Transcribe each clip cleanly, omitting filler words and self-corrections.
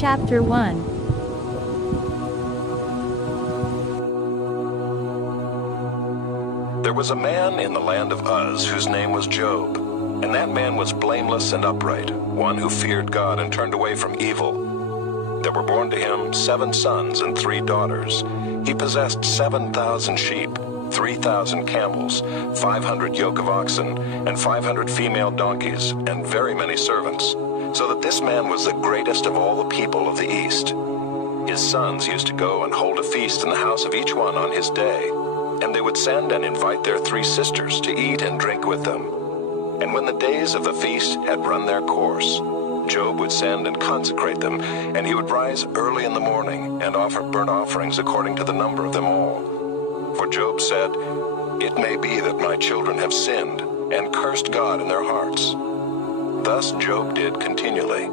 Chapter 1. There was a man in the land of Uz whose name was Job, and that man was blameless and upright, one who feared God and turned away from evil. There were born to him 7 sons and 3 daughters. He possessed 7,000 sheep, 3,000 camels, 500 yoke of oxen, and 500 female donkeys, and very many servants, so that this man was the greatest of all the people of the East. His sons used to go and hold a feast in the house of each one on his day, and they would send and invite their 3 sisters to eat and drink with them. And when the days of the feast had run their course, Job would send and consecrate them, and he would rise early in the morning and offer burnt offerings according to the number of them all. For Job said, "It may be that my children have sinned and cursed God in their hearts." Thus Job did continually.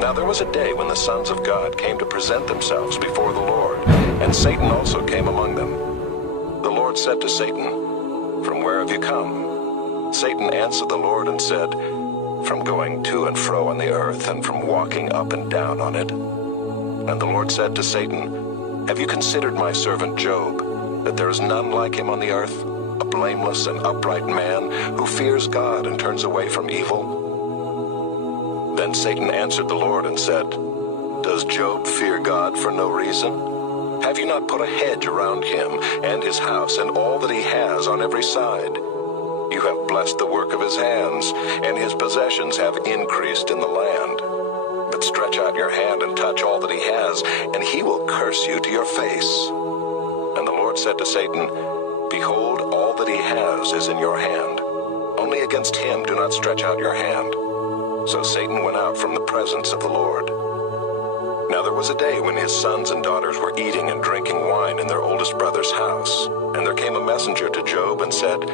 Now there was a day when the sons of God came to present themselves before the Lord, and Satan also came among them. The Lord said to Satan, "From where have you come?" Satan answered the Lord and said, "From going to and fro on the earth, and from walking up and down on it." And the Lord said to Satan, "Have you considered my servant Job, that there is none like him on the earth, a blameless and upright man, who fears God and turns away from evil?" Then Satan answered the Lord and said, "Does Job fear God for no reason? Have you not put a hedge around him and his house and all that he has on every side? You have blessed the work of his hands, and his possessions have increased in the land. But stretch out your hand and touch all that he has, and he will curse you to your face." And the Lord said to Satan, "Behold, all that he has is in your hand. Only against him do not stretch out your hand." So Satan went out from the presence of the Lord. Now there was a day when his sons and daughters were eating and drinking wine in their oldest brother's house. And there came a messenger to Job and said,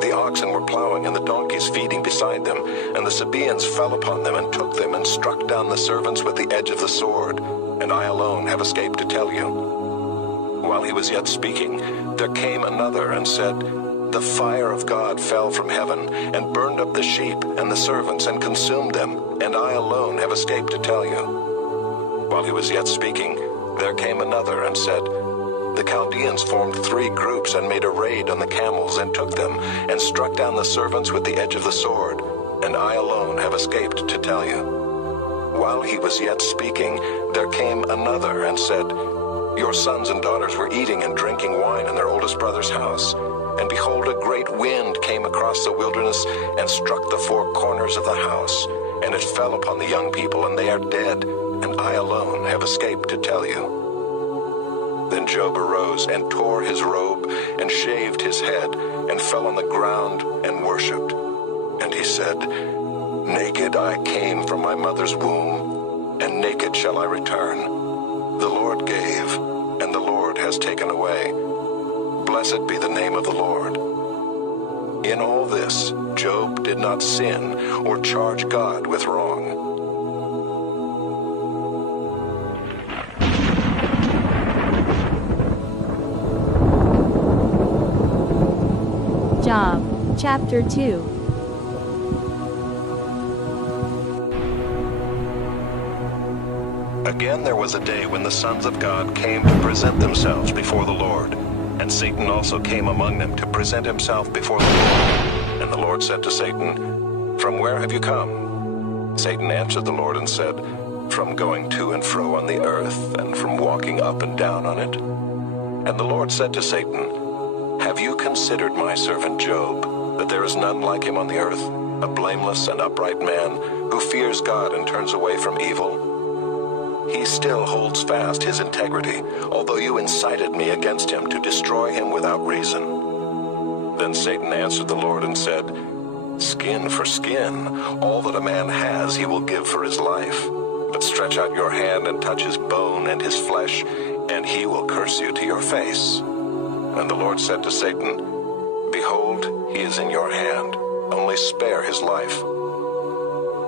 "The oxen were plowing and the donkeys feeding beside them, and the Sabaeans fell upon them and took them and struck down the servants with the edge of the sword, and I alone have escaped to tell you." While he was yet speaking, there came another and said, "The fire of God fell from heaven and burned up the sheep and the servants and consumed them, and I alone have escaped to tell you." While he was yet speaking, there came another and said, "The Chaldeans formed 3 groups and made a raid on the camels and took them and struck down the servants with the edge of the sword, and I alone have escaped to tell you." While he was yet speaking, there came another and said, "Your sons and daughters were eating and drinking wine in their oldest brother's house, and behold, a great wind came across the wilderness and struck the 4 corners of the house, and it fell upon the young people, and they are dead, and I alone have escaped to tell you." Then Job arose and tore his robe and shaved his head and fell on the ground and worshipped. And he said, "Naked I came from my mother's womb, and naked shall I return. The Lord gave, and the Lord has taken away. Blessed be the name of the Lord." In all this, Job did not sin or charge God with wrong. Job, Chapter 2. Again there was a day when the sons of God came to present themselves before the Lord, and Satan also came among them to present himself before the Lord. And the Lord said to Satan, "From where have you come?" Satan answered the Lord and said, "From going to and fro on the earth, and from walking up and down on it." And the Lord said to Satan, "Have you considered my servant Job, that there is none like him on the earth, a blameless and upright man, who fears God and turns away from evil? He still holds fast his integrity, although you incited me against him to destroy him without reason." Then Satan answered the Lord and said, "Skin for skin, all that a man has he will give for his life. But stretch out your hand and touch his bone and his flesh, and he will curse you to your face." And the Lord said to Satan, "Behold, he is in your hand. Only spare his life."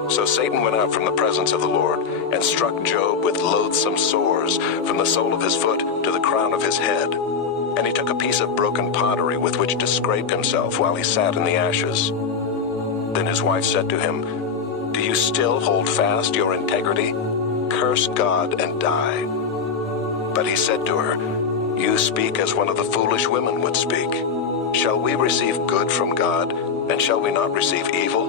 So Satan went out from the presence of the Lord and struck Job with loathsome sores from the sole of his foot to the crown of his head. And he took a piece of broken pottery with which to scrape himself while he sat in the ashes. Then his wife said to him, "Do you still hold fast your integrity? curse God and die." But he said to her, "You speak as one of the foolish women would speak. Shall we receive good from God, and shall we not receive evil?"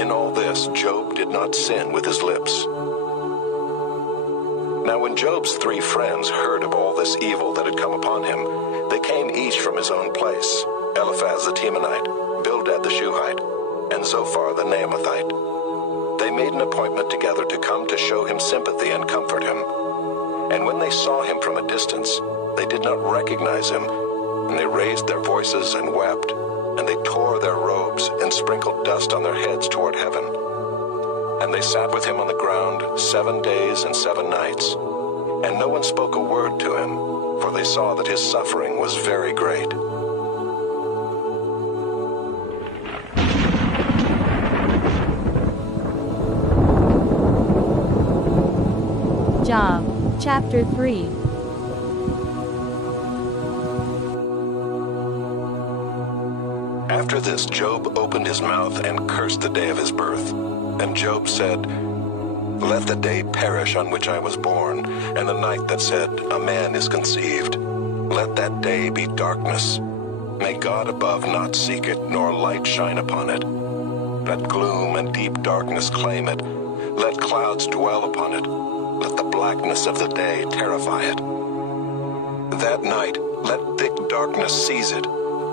In all this, Job did not sin with his lips. Now when Job's 3 friends heard of all this evil that had come upon him, they came each from his own place: Eliphaz the Temanite, Bildad the Shuhite, and Zophar the Naamathite. They made an appointment together to come to show him sympathy and comfort him. And when they saw him from a distance, they did not recognize him, and they raised their voices and wept, and they tore their robes and sprinkled dust on their heads toward heaven. And they sat with him on the ground 7 days and 7 nights, and no one spoke a word to him, for they saw that his suffering was very great. Job, chapter 3. After this, Job opened his mouth and cursed the day of his birth. And Job said, "Let the day perish on which I was born, and the night that said, a man is conceived. Let that day be darkness. May God above not seek it, nor light shine upon it. Let gloom and deep darkness claim it. Let clouds dwell upon it. Let the blackness of the day terrify it. That night, let thick darkness seize it.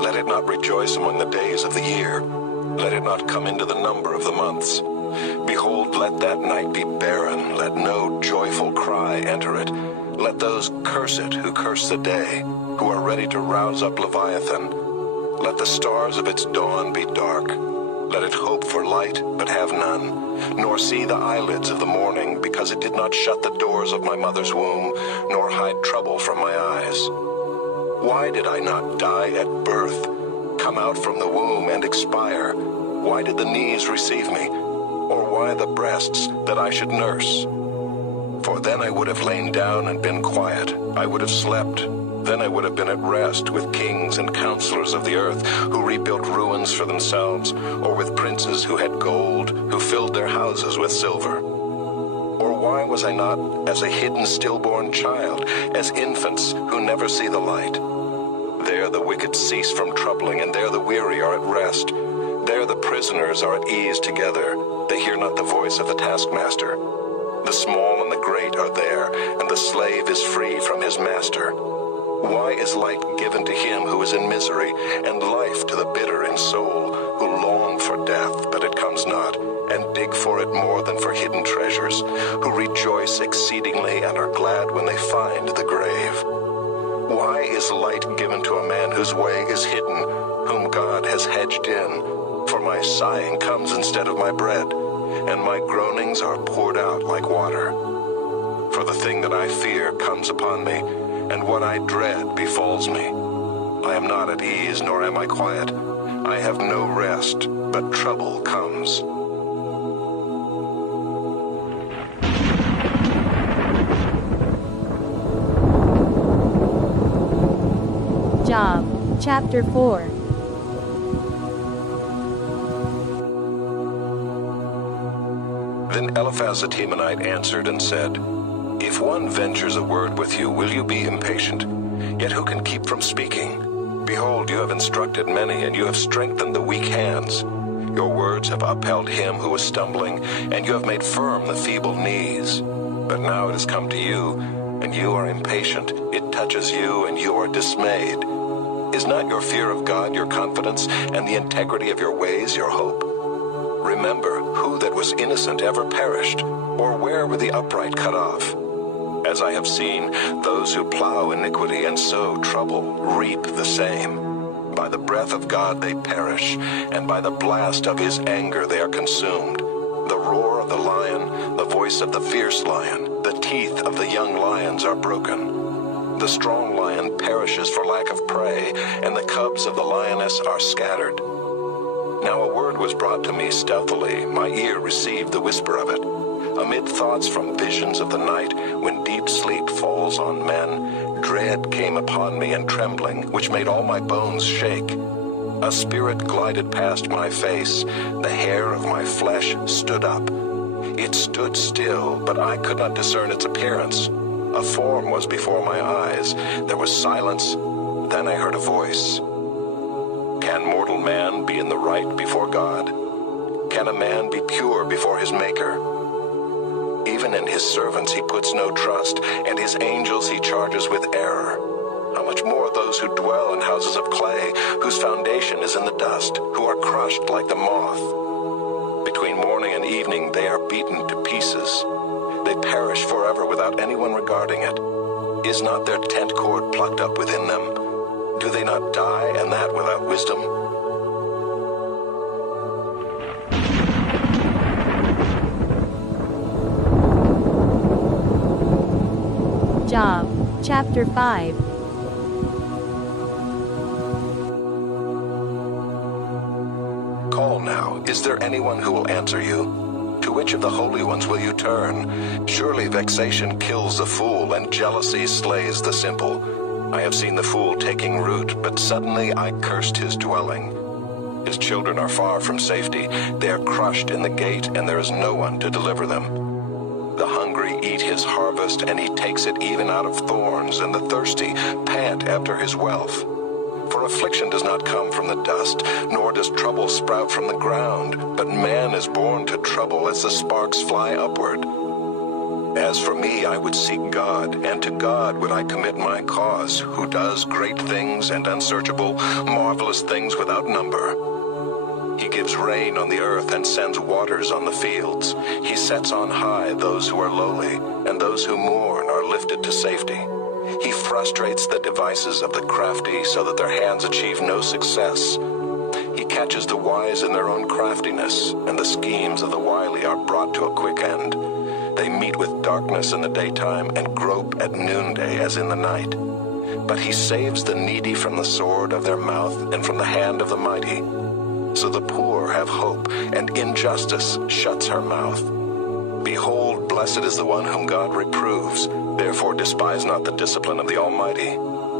Let it not rejoice among the days of the year. Let it not come into the number of the months. Behold, let that night be barren. Let no joyful cry enter it. Let those curse it who curse the day, who are ready to rouse up Leviathan. Let the stars of its dawn be dark. Let it hope for light, but have none, nor see the eyelids of the morning, because it did not shut the doors of my mother's womb, nor hide trouble from my eyes. Why did I not die at birth, come out from the womb and expire? Why did the knees receive me, or why the breasts that I should nurse? For then I would have lain down and been quiet. I would have slept. Then I would have been at rest with kings and counselors of the earth, who rebuilt ruins for themselves, or with princes who had gold, who filled their houses with silver. Or why was I not as a hidden stillborn child, as infants who never see the light? There the wicked cease from troubling, and there the weary are at rest. There the prisoners are at ease together. They hear not the voice of the taskmaster. The small and the great are there, and the slave is free from his master. Why is light given to him who is in misery, and life to the bitter in soul, who long for death, but it comes not, and dig for it more than for hidden treasures, who rejoice exceedingly and are glad when they find the grave? Why is light given to a man whose way is hidden, whom God has hedged in? For my sighing comes instead of my bread, and my groanings are poured out like water. For the thing that I fear comes upon me, and what I dread befalls me. I am not at ease, nor am I quiet. I have no rest, but trouble comes. Job, chapter 4. Then Eliphaz the Temanite answered and said, "If one ventures a word with you, will you be impatient? Yet who can keep from speaking? Behold, you have instructed many, and you have strengthened the weak hands. Your words have upheld him who was stumbling, and you have made firm the feeble knees. But now it has come to you, and you are impatient. It touches you, and you are dismayed. Is not your fear of God your confidence, and the integrity of your ways your hope? Remember, who that was innocent ever perished, or where were the upright cut off? As I have seen, those who plow iniquity and sow trouble reap the same. By the breath of God they perish, and by the blast of his anger they are consumed. The roar of the lion, the voice of the fierce lion, the teeth of the young lions are broken. The strong lion perishes for lack of prey, and the cubs of the lioness are scattered. Now a word was brought to me stealthily, my ear received the whisper of it. Amid thoughts from visions of the night, when deep sleep falls on men, dread came upon me and trembling, which made all my bones shake. A spirit glided past my face, the hair of my flesh stood up. It stood still, but I could not discern its appearance. A form was before my eyes. There was silence. Then I heard a voice. Can mortal man be in the right before God? Can a man be pure before his Maker? Even in his servants he puts no trust, and his angels he charges with error. How much more those who dwell in houses of clay, whose foundation is in the dust, who are crushed like the moth. Between morning and evening they are beaten to pieces. They perish forever without anyone regarding it. Is not their tent cord plucked up within them? Do they not die, and that without wisdom? Job, chapter 5. Call now. Is there anyone who will answer you? To which of the holy ones will you turn? Surely vexation kills the fool, and jealousy slays the simple. I have seen the fool taking root, but suddenly I cursed his dwelling. His children are far from safety. They are crushed in the gate, and there is no one to deliver them. The hungry eat his harvest, and he takes it even out of thorns, and the thirsty pant after his wealth. For affliction does not come from the dust, nor does trouble sprout from the ground, but man is born to trouble as the sparks fly upward. As for me, I would seek God, and to God would I commit my cause, who does great things and unsearchable, marvelous things without number. He gives rain on the earth and sends waters on the fields. He sets on high those who are lowly, and those who mourn are lifted to safety. He frustrates the devices of the crafty so that their hands achieve no success. He catches the wise in their own craftiness, and the schemes of the wily are brought to a quick end. They meet with darkness in the daytime and grope at noonday as in the night. But he saves the needy from the sword of their mouth and from the hand of the mighty. So the poor have hope, and injustice shuts her mouth. Behold, blessed is the one whom God reproves. Therefore despise not the discipline of the Almighty.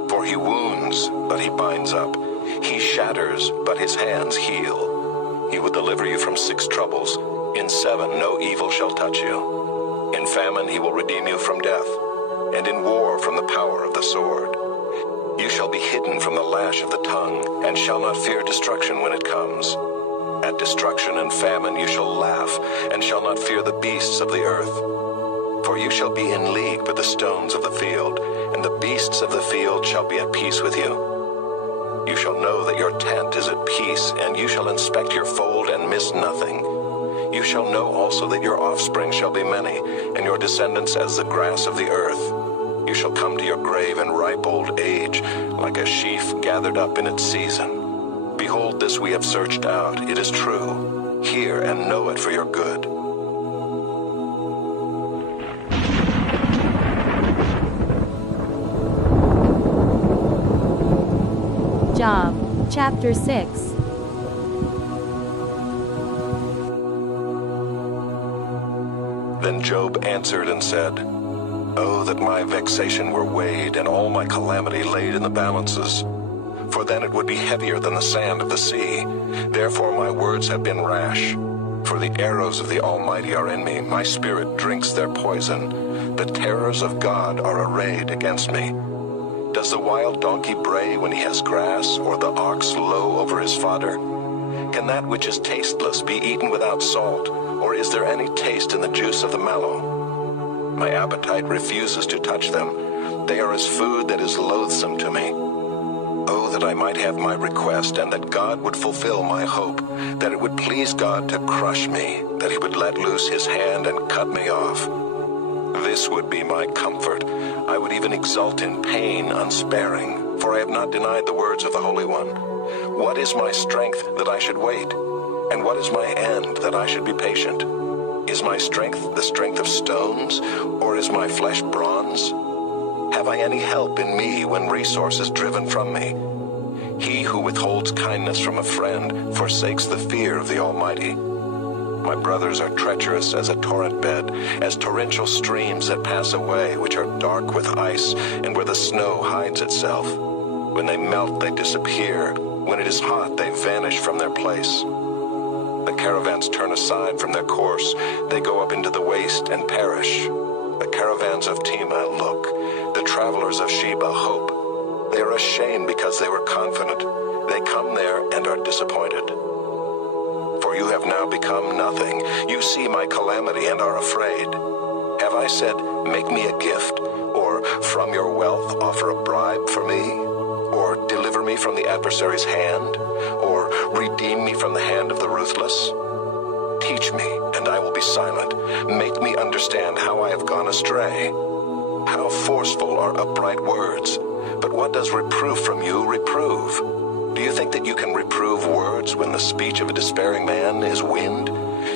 For he wounds, but he binds up. He shatters, but his hands heal. He will deliver you from 6 troubles. In 7 no evil shall touch you. In famine he will redeem you from death, and in war from the power of the sword. You shall be hidden from the lash of the tongue, and shall not fear destruction when it comes. At destruction and famine you shall laugh, and shall not fear the beasts of the earth. For you shall be in league with the stones of the field, and the beasts of the field shall be at peace with you. You shall know that your tent is at peace, and you shall inspect your fold and miss nothing. You shall know also that your offspring shall be many, and your descendants as the grass of the earth. You shall come to your grave in ripe old age, like a sheaf gathered up in its season. Behold, this we have searched out. It is true. Hear and know it for your good. Job, chapter 6. Then Job answered and said, Oh, that my vexation were weighed, and all my calamity laid in the balances. For then it would be heavier than the sand of the sea. Therefore my words have been rash. For the arrows of the Almighty are in me. My spirit drinks their poison. The terrors of God are arrayed against me. Does the wild donkey bray when he has grass, or the ox low over his fodder? Can that which is tasteless be eaten without salt, or is there any taste in the juice of the mallow? My appetite refuses to touch them. They are as food that is loathsome to me. Oh, that I might have my request, and that God would fulfill my hope, that it would please God to crush me, that he would let loose his hand and cut me off. This would be my comfort. I would even exult in pain unsparing, for I have not denied the words of the Holy One. What is my strength that I should wait? And what is my end that I should be patient? Is my strength the strength of stones, or is my flesh bronze? Have I any help in me when resource is driven from me? He who withholds kindness from a friend forsakes the fear of the Almighty. My brothers are treacherous as a torrent bed, as torrential streams that pass away, which are dark with ice, and where the snow hides itself. When they melt, they disappear. When it is hot, they vanish from their place. The caravans turn aside from their course. They go up into the waste and perish. The caravans of Tema look. The travelers of Sheba hope. They are ashamed because they were confident. They come there and are disappointed. For you have now become nothing. You see my calamity and are afraid. Have I said, make me a gift? Or from your wealth offer a bribe for me? Or deliver me from the adversary's hand? Or redeem me from the hand of the ruthless? Teach me, and I will be silent. Make me understand how I have gone astray. How forceful are upright words. But what does reproof from you reprove? Do you think that you can reprove words when the speech of a despairing man is wind?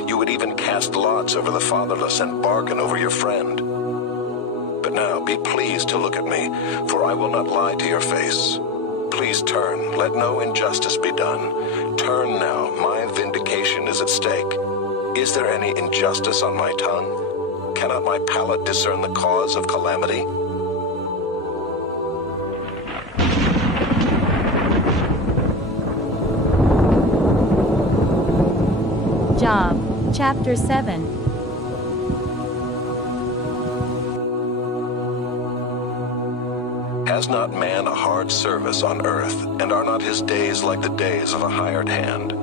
You would even cast lots over the fatherless and bargain over your friend. But now be pleased to look at me, for I will not lie to your face. Please turn, let no injustice be done. Turn now, my vindication is at stake. Is there any injustice on my tongue? Cannot my palate discern the cause of calamity? Job, chapter 7. Has not man a hard service on earth, and are not his days like the days of a hired hand?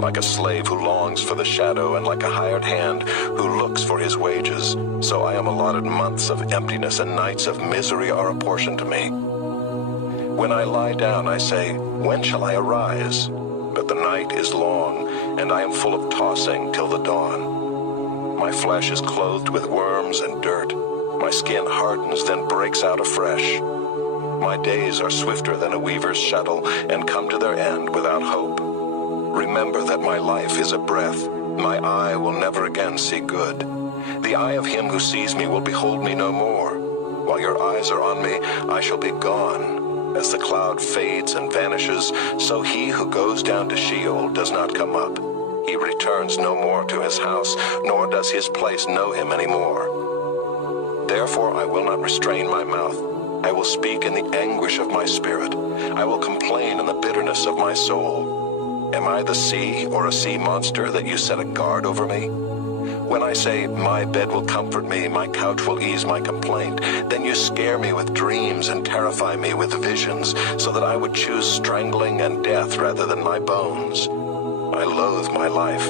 Like a slave who longs for the shadow, and like a hired hand who looks for his wages, so I am allotted months of emptiness, and nights of misery are apportioned to me. When I lie down, I say, when shall I arise? But the night is long, and I am full of tossing till the dawn. My flesh is clothed with worms and dirt. My skin hardens, then breaks out afresh. My days are swifter than a weaver's shuttle, and come to their end without hope. Remember that my life is a breath. My eye will never again see good. The eye of him who sees me will behold me no more. While your eyes are on me, I shall be gone. As the cloud fades and vanishes, so he who goes down to Sheol does not come up. He returns no more to his house, nor does his place know him anymore. Therefore I will not restrain my mouth. I will speak in the anguish of my spirit. I will complain in the bitterness of my soul. Am I the sea or a sea monster that you set a guard over me? When I say, my bed will comfort me, my couch will ease my complaint, then you scare me with dreams and terrify me with visions, so that I would choose strangling and death rather than my bones. I loathe my life.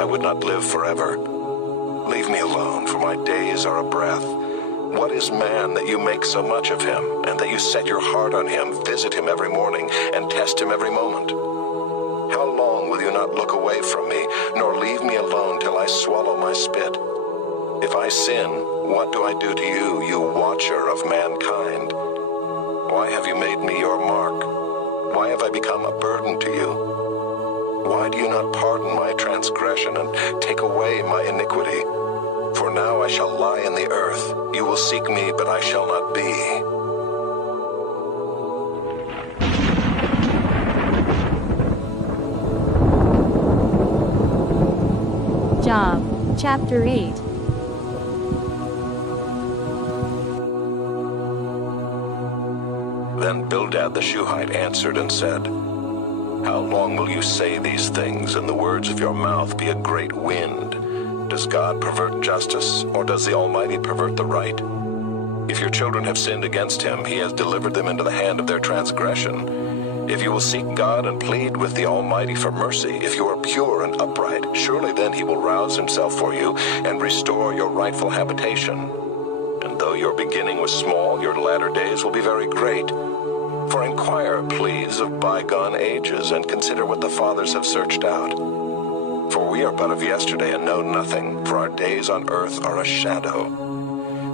I would not live forever. Leave me alone, for my days are a breath. What is man that you make so much of him, and that you set your heart on him, visit him every morning, and test him every moment? How long will you not look away from me, nor leave me alone till I swallow my spit? If I sin, what do I do to you, you watcher of mankind? Why have you made me your mark? Why have I become a burden to you? Why do you not pardon my transgression and take away my iniquity? For now I shall lie in the earth. You will seek me, but I shall not be. Job, chapter 8. Then Bildad the Shuhite answered and said, How long will you say these things, and the words of your mouth be a great wind? Does God pervert justice, or does the Almighty pervert the right? If your children have sinned against him, he has delivered them into the hand of their transgression. If you will seek God and plead with the Almighty for mercy, if you are pure and upright, surely then he will rouse himself for you and restore your rightful habitation. And though your beginning was small, your latter days will be very great. For inquire, please, of bygone ages, and consider what the fathers have searched out. For we are but of yesterday and know nothing, for our days on earth are a shadow.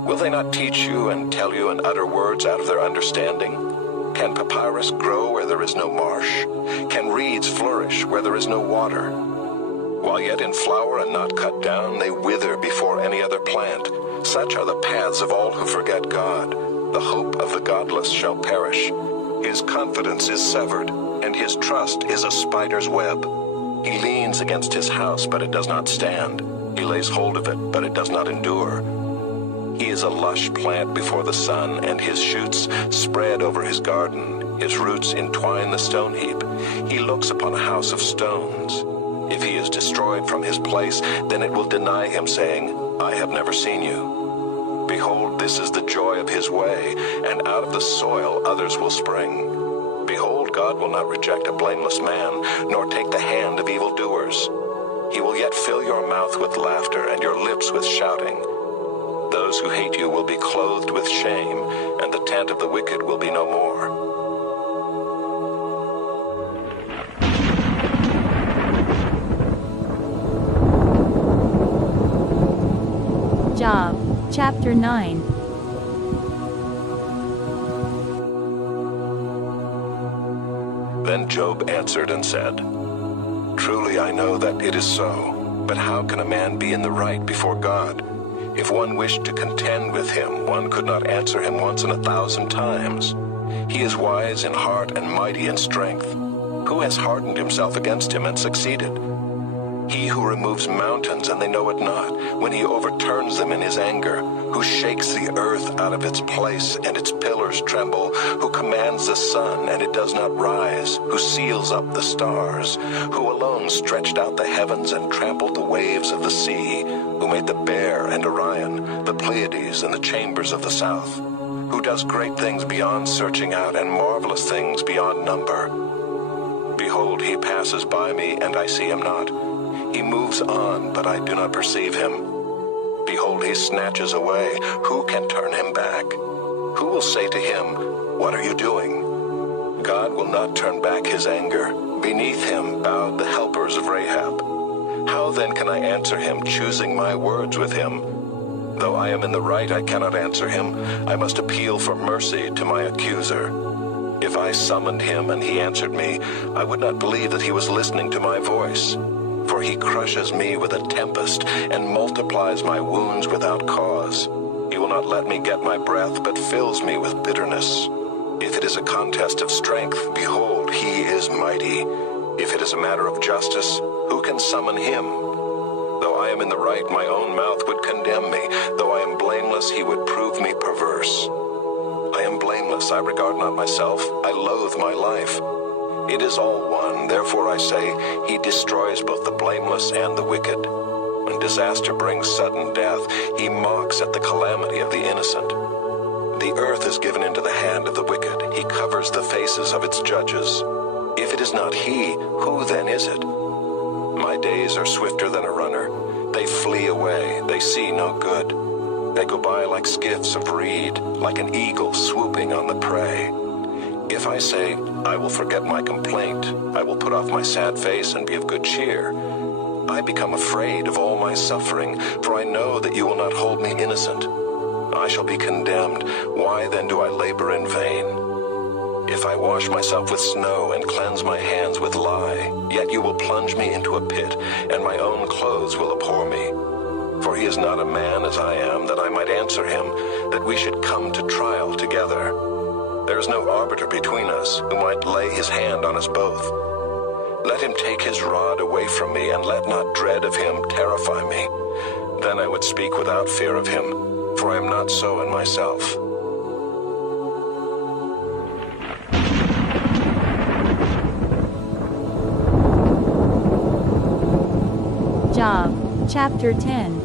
Will they not teach you and tell you and utter words out of their understanding? Can papyrus grow where there is no marsh? Can reeds flourish where there is no water? While yet in flower and not cut down, they wither before any other plant. Such are the paths of all who forget God. The hope of the godless shall perish. His confidence is severed, and his trust is a spider's web. He leans against his house, but it does not stand. He lays hold of it, but it does not endure. He is a lush plant before the sun, and his shoots spread over his garden. His roots entwine the stone heap. He looks upon a house of stones. If he is destroyed from his place, then it will deny him, saying, I have never seen you. Behold, this is the joy of his way, and out of the soil others will spring. Behold, God will not reject a blameless man, nor take the hand of evildoers. He will yet fill your mouth with laughter and your lips with shouting. Those who hate you will be clothed with shame, and the tent of the wicked will be no more. Job, chapter 9. Then Job answered and said, Truly I know that it is so, but how can a man be in the right before God? If one wished to contend with him, one could not answer him once in 1,000 times. He is wise in heart and mighty in strength. Who has hardened himself against him and succeeded? He who removes mountains and they know it not, when he overturns them in his anger, who shakes the earth out of its place and its pillars tremble, who commands the sun and it does not rise, who seals up the stars, who alone stretched out the heavens and trampled the waves of the sea, who made the Bear and Orion, the Pleiades and the chambers of the south, who does great things beyond searching out and marvelous things beyond number. Behold, he passes by me and I see him not. He moves on, but I do not perceive him. Behold, he snatches away. Who can turn him back? Who will say to him, What are you doing? God will not turn back his anger. Beneath him bowed the helpers of Rahab. How then can I answer him, choosing my words with him? Though I am in the right, I cannot answer him. I must appeal for mercy to my accuser. If I summoned him and he answered me, I would not believe that he was listening to my voice. For he crushes me with a tempest and multiplies my wounds without cause. He will not let me get my breath, but fills me with bitterness. If it is a contest of strength, behold, he is mighty. If it is a matter of justice, who can summon him? Though I am in the right, my own mouth would condemn me. Though I am blameless, he would prove me perverse. I am blameless, I regard not myself, I loathe my life. It is all one, therefore I say, he destroys both the blameless and the wicked. When disaster brings sudden death, he mocks at the calamity of the innocent. The earth is given into the hand of the wicked. He covers the faces of its judges. If it is not he, who then is it? My days are swifter than a runner. They flee away, they see no good. They go by like skiffs of reed, like an eagle swooping on the prey. If I say, I will forget my complaint, I will put off my sad face and be of good cheer, I become afraid of all my suffering, for I know that you will not hold me innocent. I shall be condemned. Why then do I labor in vain? If I wash myself with snow and cleanse my hands with lye, yet you will plunge me into a pit, and my own clothes will abhor me. For he is not a man as I am, that I might answer him, that we should come to trial together. There is no arbiter between us, who might lay his hand on us both. Let him take his rod away from me, and let not dread of him terrify me. Then I would speak without fear of him, for I am not so in myself. Job, chapter 10.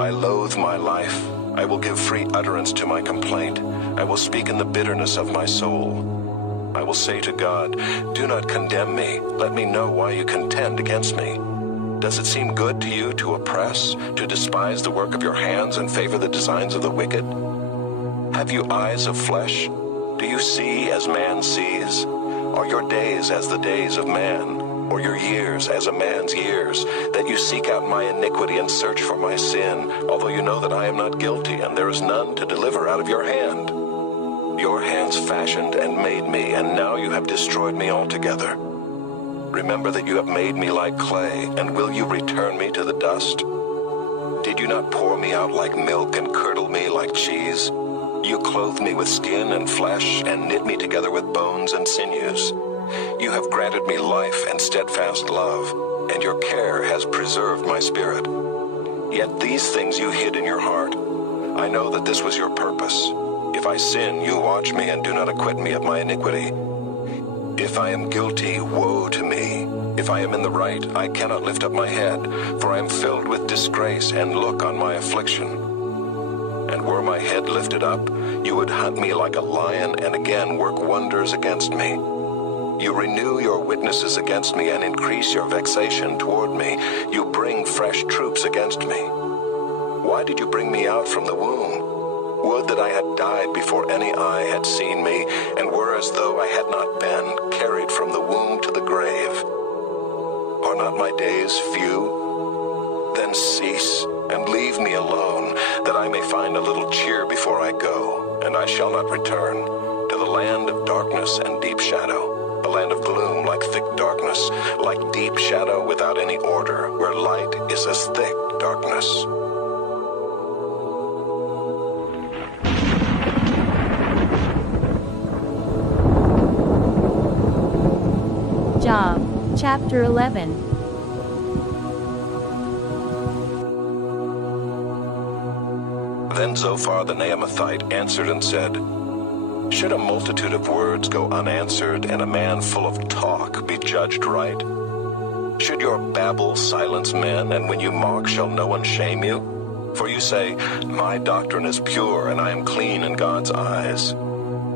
I loathe my life. I will give free utterance to my complaint. I will speak in the bitterness of my soul. I will say to God, do not condemn me. Let me know why you contend against me. Does it seem good to you to oppress, to despise the work of your hands and favor the designs of the wicked? Have you eyes of flesh? Do you see as man sees? Are your days as the days of man? Or your years as a man's years, that you seek out my iniquity and search for my sin, although you know that I am not guilty, and there is none to deliver out of your hand? Your hands fashioned and made me, and now you have destroyed me altogether. Remember that you have made me like clay, and will you return me to the dust? Did you not pour me out like milk and curdle me like cheese? You clothed me with skin and flesh, and knit me together with bones and sinews. You have granted me life and steadfast love, and your care has preserved my spirit. Yet these things you hid in your heart. I know that this was your purpose. If I sin, you watch me and do not acquit me of my iniquity. If I am guilty, woe to me. If I am in the right, I cannot lift up my head, for I am filled with disgrace and look on my affliction. And were my head lifted up, you would hunt me like a lion and again work wonders against me. You renew your witnesses against me and increase your vexation toward me. You bring fresh troops against me. Why did you bring me out from the womb? Would that I had died before any eye had seen me, and were as though I had not been carried from the womb to the grave. Are not my days few? Then cease, and leave me alone, that I may find a little cheer before I go, and I shall not return to the land of darkness and deep shadow, a land of gloom like thick darkness, like deep shadow without any order, where light is as thick darkness. Job, chapter 11. Then Zophar the Naamathite answered and said, Should a multitude of words go unanswered, and a man full of talk be judged right? Should your babble silence men, and when you mock shall no one shame you? For you say, My doctrine is pure, and I am clean in God's eyes.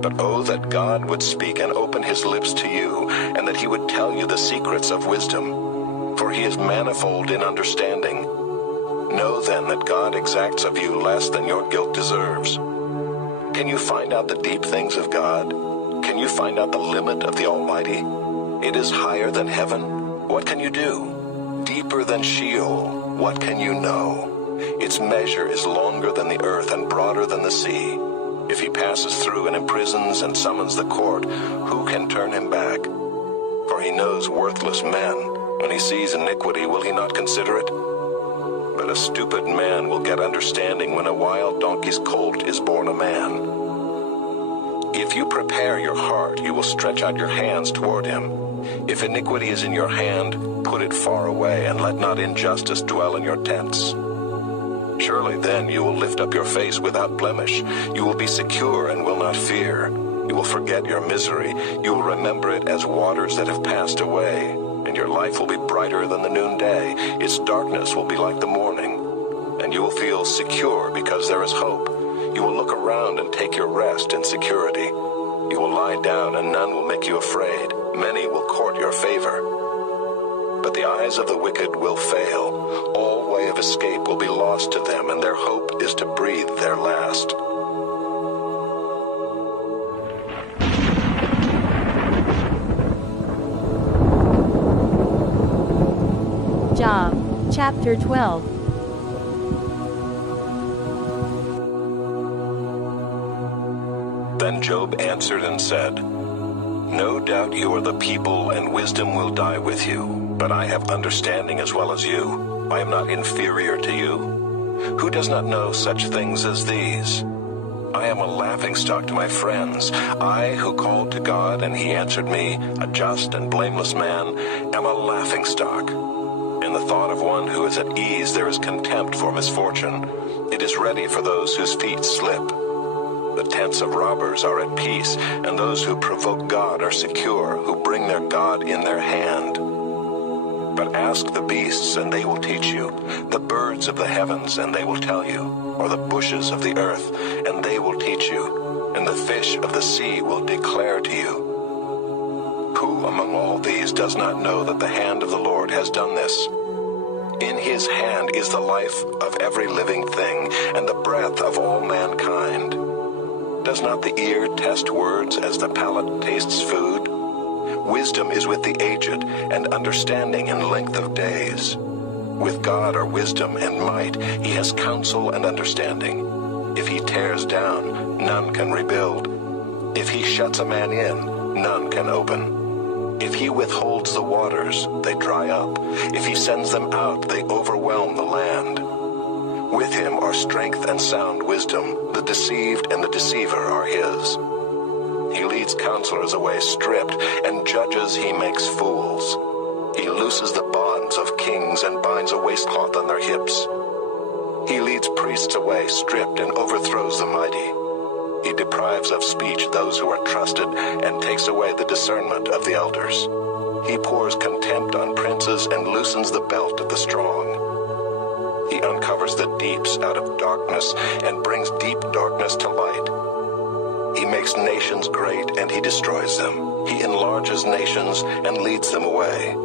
But oh, that God would speak and open his lips to you, and that he would tell you the secrets of wisdom. For he is manifold in understanding. Know then that God exacts of you less than your guilt deserves. Can you find out the deep things of God? Can you find out the limit of the Almighty? It is higher than heaven. What can you do? Deeper than Sheol. What can you know? Its measure is longer than the earth and broader than the sea. If he passes through and imprisons and summons the court, who can turn him back? For he knows worthless men. When he sees iniquity, will he not consider it? But a stupid man will get understanding when a wild donkey's colt is born a man. If you prepare your heart, you will stretch out your hands toward him. If iniquity is in your hand, put it far away, and let not injustice dwell in your tents. Surely then you will lift up your face without blemish. You will be secure and will not fear. You will forget your misery. You will remember it as waters that have passed away. And your life will be brighter than the noonday. Its darkness will be like the morning. And you will feel secure because there is hope. You will look around and take your rest in security. You will lie down and none will make you afraid. Many will court your favor. But the eyes of the wicked will fail. All way of escape will be lost to them, and their hope is to breathe their last. Job, chapter 12. Then Job answered and said, No doubt you are the people, and wisdom will die with you. But I have understanding as well as you. I am not inferior to you. Who does not know such things as these? I am a laughingstock to my friends. I who called to God, and he answered me, a just and blameless man, am a laughingstock. In the thought of one who is at ease there is contempt for misfortune. It is ready for those whose feet slip. The tents of robbers are at peace, and those who provoke God are secure, who bring their God in their hand. But ask the beasts, and they will teach you, the birds of the heavens, and they will tell you, or the bushes of the earth, and they will teach you, and the fish of the sea will declare to you. Who among all these does not know that the hand of the Lord has done this? In his hand is the life of every living thing, and the breath of all mankind. Does not the ear test words as the palate tastes food? Wisdom is with the aged, and understanding in length of days. With God are wisdom and might. He has counsel and understanding. If he tears down, none can rebuild. If he shuts a man in, none can open. If he withholds the waters, they dry up. If he sends them out, they overwhelm the land. With him are strength and sound wisdom. The deceived and the deceiver are his. He leads counselors away stripped, and judges he makes fools. He looses the bonds of kings and binds a waistcloth on their hips. He leads priests away stripped and overthrows the mighty. He deprives of speech those who are trusted and takes away the discernment of the elders. He pours contempt on princes and loosens the belt of the strong. He uncovers the deeps out of darkness and brings deep darkness to light. He makes nations great and he destroys them. He enlarges nations and leads them away.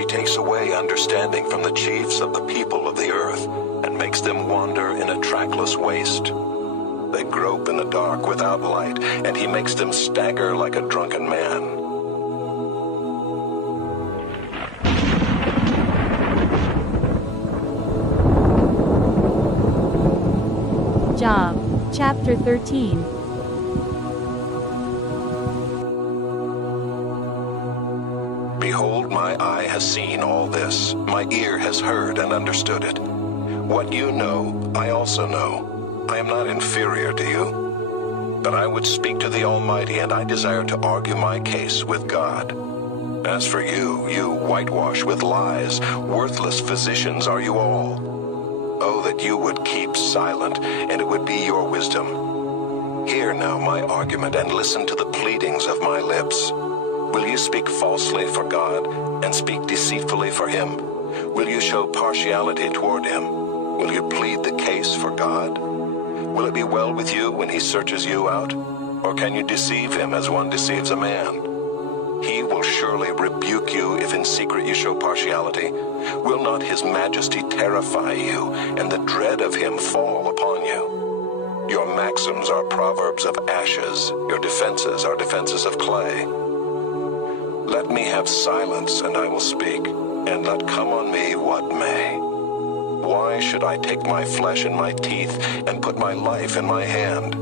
He takes away understanding from the chiefs of the people of the earth and makes them wander in a trackless waste. They grope in the dark without light, and he makes them stagger like a drunken man. Job, chapter 13. Behold, my eye has seen all this, my ear has heard and understood it. What you know, I also know. I am not inferior to you. But I would speak to the Almighty, and I desire to argue my case with God. As for you, you whitewash with lies, worthless physicians are you all. Oh, that you would keep silent, and it would be your wisdom. Hear now my argument, and listen to the pleadings of my lips. Will you speak falsely for God, and speak deceitfully for him? Will you show partiality toward him? Will you plead the case for God? Will it be well with you when he searches you out? Or can you deceive him as one deceives a man? He will surely rebuke you if in secret you show partiality. Will not his majesty terrify you, and the dread of him fall upon you? Your maxims are proverbs of ashes, your defenses are defenses of clay. Let me have silence, and I will speak, and let come on me what may. Why should I take my flesh in my teeth and put my life in my hand?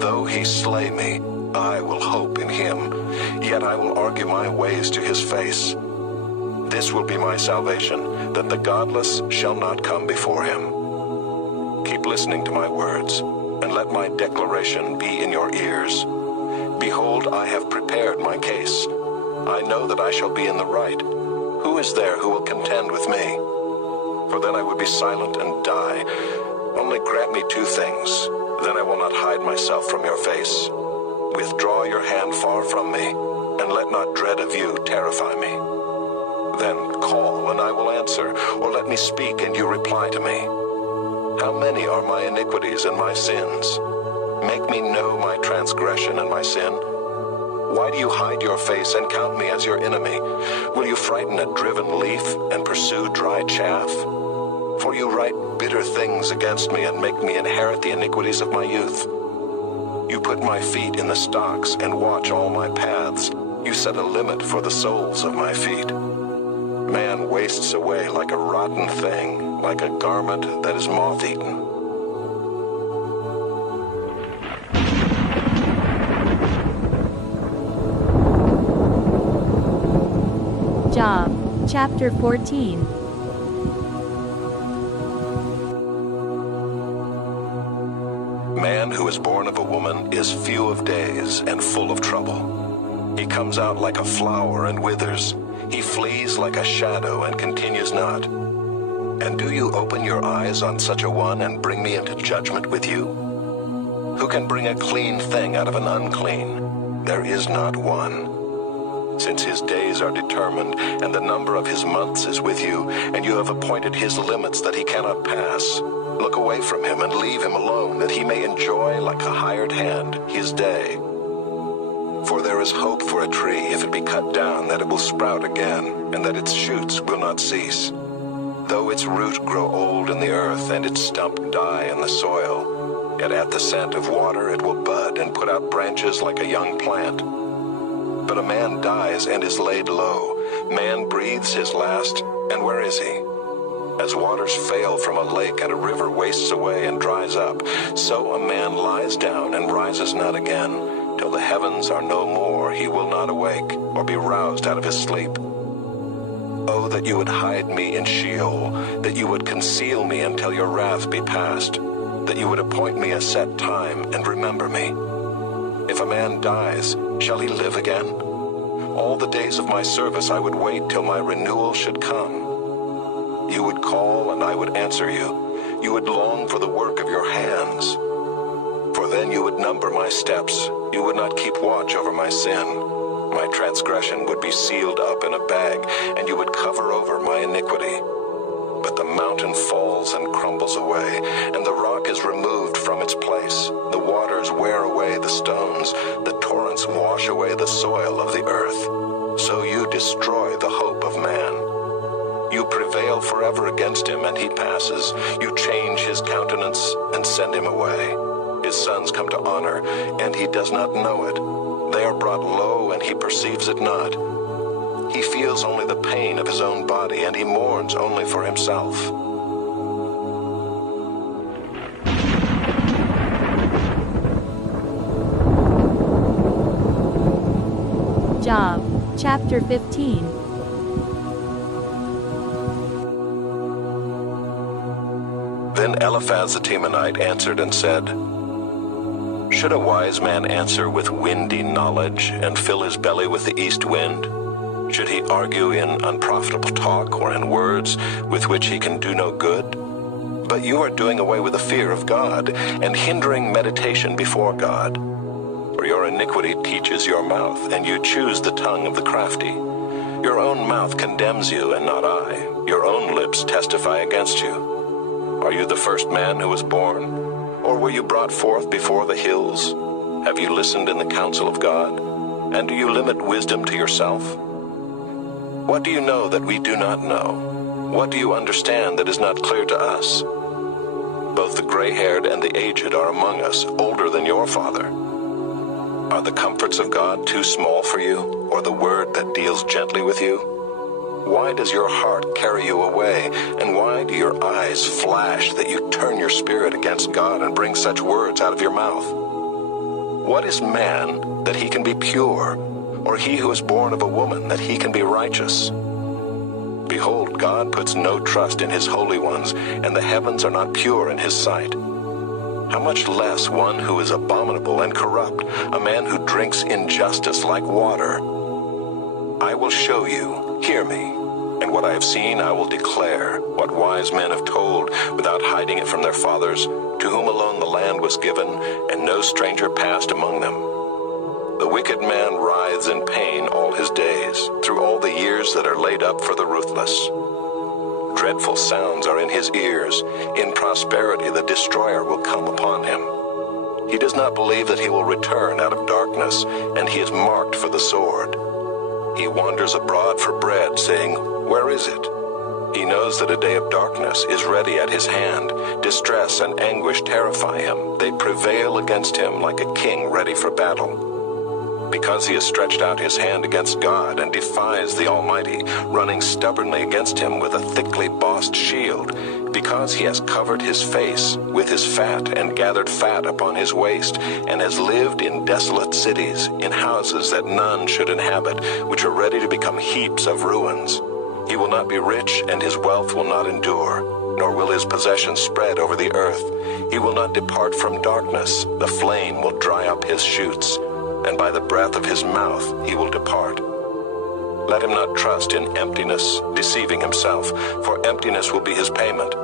Though he slay me, I will hope in him, yet I will argue my ways to his face. This will be my salvation, that the godless shall not come before him. Keep listening to my words, and let my declaration be in your ears. Behold, I have prepared my case. I know that I shall be in the right. Who is there who will contend with me? For then I would be silent and die. Only grant me two things, then I will not hide myself from your face. Withdraw your hand far from me, and let not dread of you terrify me. Then call, and I will answer, or let me speak, and you reply to me. How many are my iniquities and my sins? Make me know my transgression and my sin. Why do you hide your face and count me as your enemy? Will you frighten a driven leaf and pursue dry chaff? For you write bitter things against me and make me inherit the iniquities of my youth. You put my feet in the stocks and watch all my paths. You set a limit for the soles of my feet. Man wastes away like a rotten thing, like a garment that is moth-eaten. Job, chapter 14. Man who is born of a woman is few of days and full of trouble. He comes out like a flower and withers. He flees like a shadow and continues not. And do you open your eyes on such a one and bring me into judgment with you? Who can bring a clean thing out of an unclean? There is not one. Since his days are determined, and the number of his months is with you, and you have appointed his limits that he cannot pass, look away from him and leave him alone, that he may enjoy like a hired hand his day. For there is hope for a tree, if it be cut down, that it will sprout again, and that its shoots will not cease. Though its root grow old in the earth, and its stump die in the soil, yet at the scent of water it will bud and put out branches like a young plant. But a man dies and is laid low. Man breathes his last, and where is he? As waters fail from a lake and a river wastes away and dries up, so a man lies down and rises not again. Till the heavens are no more, he will not awake, or be roused out of his sleep. Oh, that you would hide me in Sheol, that you would conceal me until your wrath be past, that you would appoint me a set time and remember me. If a man dies, shall he live again? All the days of my service I would wait till my renewal should come. You would call and I would answer you. You would long for the work of your hands. For For then you would number my steps. You would not keep watch over my sin. My transgression would be sealed up in a bag, and you would cover over my iniquity. But the mountain falls and crumbles away, and the rock is removed from its place. The waters wear away the stones. The torrents wash away the soil of the earth. So you destroy the hope of man. You prevail forever against him, and he passes. You change his countenance and send him away. His sons come to honor, and he does not know it. They are brought low, and he perceives it not. He feels only the pain of his own body, and he mourns only for himself. Job, chapter 15. Then Eliphaz the Temanite answered and said, Should a wise man answer with windy knowledge, and fill his belly with the east wind? Should he argue in unprofitable talk, or in words with which he can do no good? But you are doing away with the fear of God, and hindering meditation before God. For your iniquity teaches your mouth, and you choose the tongue of the crafty. Your own mouth condemns you, and not I. Your own lips testify against you. Are you the first man who was born? Or were you brought forth before the hills? Have you listened in the counsel of God? And do you limit wisdom to yourself? What do you know that we do not know? What do you understand that is not clear to us? Both the gray-haired and the aged are among us, older than your father. Are the comforts of God too small for you, or the word that deals gently with you? Why does your heart carry you away, and why do your eyes flash that you turn your spirit against God and bring such words out of your mouth? What is man that he can be pure, or he who is born of a woman that he can be righteous? Behold, God puts no trust in his holy ones, and the heavens are not pure in his sight. How much less one who is abominable and corrupt, a man who drinks injustice like water? I will show you, hear me, and what I have seen I will declare, what wise men have told, without hiding it from their fathers, to whom alone the land was given, and no stranger passed among them. The wicked man writhes in pain all his days, through all the years that are laid up for the ruthless. Dreadful sounds are in his ears. In prosperity the destroyer will come upon him. He does not believe that he will return out of darkness, and he is marked for the sword. He wanders abroad for bread, saying, Where is it? He knows that a day of darkness is ready at his hand. Distress and anguish terrify him. They prevail against him like a king ready for battle. Because he has stretched out his hand against God and defies the Almighty, running stubbornly against him with a thickly bossed shield, because he has covered his face with his fat and gathered fat upon his waist, and has lived in desolate cities, in houses that none should inhabit, which are ready to become heaps of ruins. He will not be rich, and his wealth will not endure, nor will his possessions spread over the earth. He will not depart from darkness. The flame will dry up his shoots, and by the breath of his mouth he will depart. Let him not trust in emptiness, deceiving himself, for emptiness will be his payment.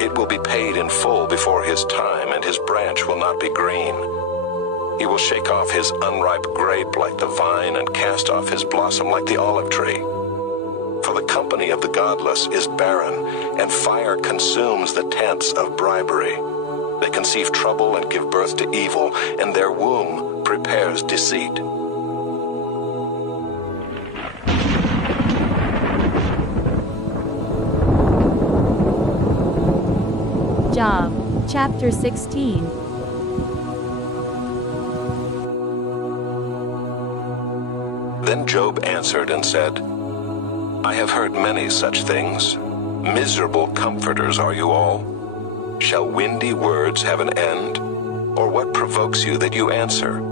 It will be paid in full before his time, and his branch will not be green. He will shake off his unripe grape like the vine, and cast off his blossom like the olive tree. For the company of the godless is barren, and fire consumes the tents of bribery. They conceive trouble and give birth to evil, and their womb prepares deceit. Job, chapter 16. Then Job answered and said, I have heard many such things. Miserable comforters are you all. Shall windy words have an end? Or what provokes you that you answer?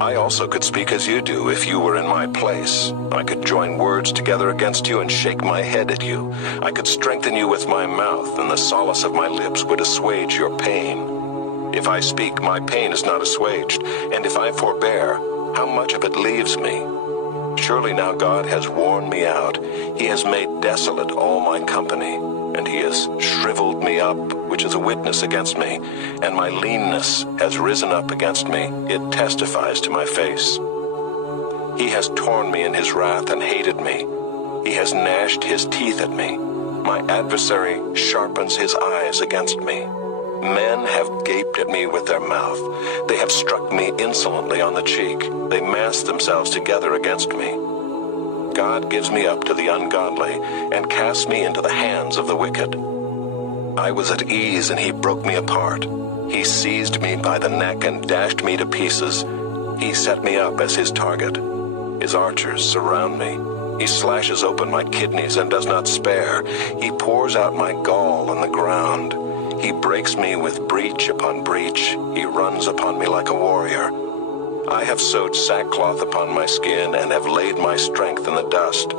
I also could speak as you do if you were in my place. I could join words together against you and shake my head at you. I could strengthen you with my mouth, and the solace of my lips would assuage your pain. If I speak, my pain is not assuaged, and if I forbear, how much of it leaves me? Surely now God has worn me out. He has made desolate all my company. and he has shriveled me up, which is a witness against me, and my leanness has risen up against me. It testifies to my face. He has torn me in his wrath and hated me. He has gnashed his teeth at me. My adversary sharpens his eyes against me. Men have gaped at me with their mouth. They have struck me insolently on the cheek. They mass themselves together against me. God gives me up to the ungodly and casts me into the hands of the wicked. I was at ease and he broke me apart. He seized me by the neck and dashed me to pieces. He set me up as his target. His archers surround me. He slashes open my kidneys and does not spare. He pours out my gall on the ground. He breaks me with breach upon breach. He runs upon me like a warrior. I have sewed sackcloth upon my skin and have laid my strength in the dust.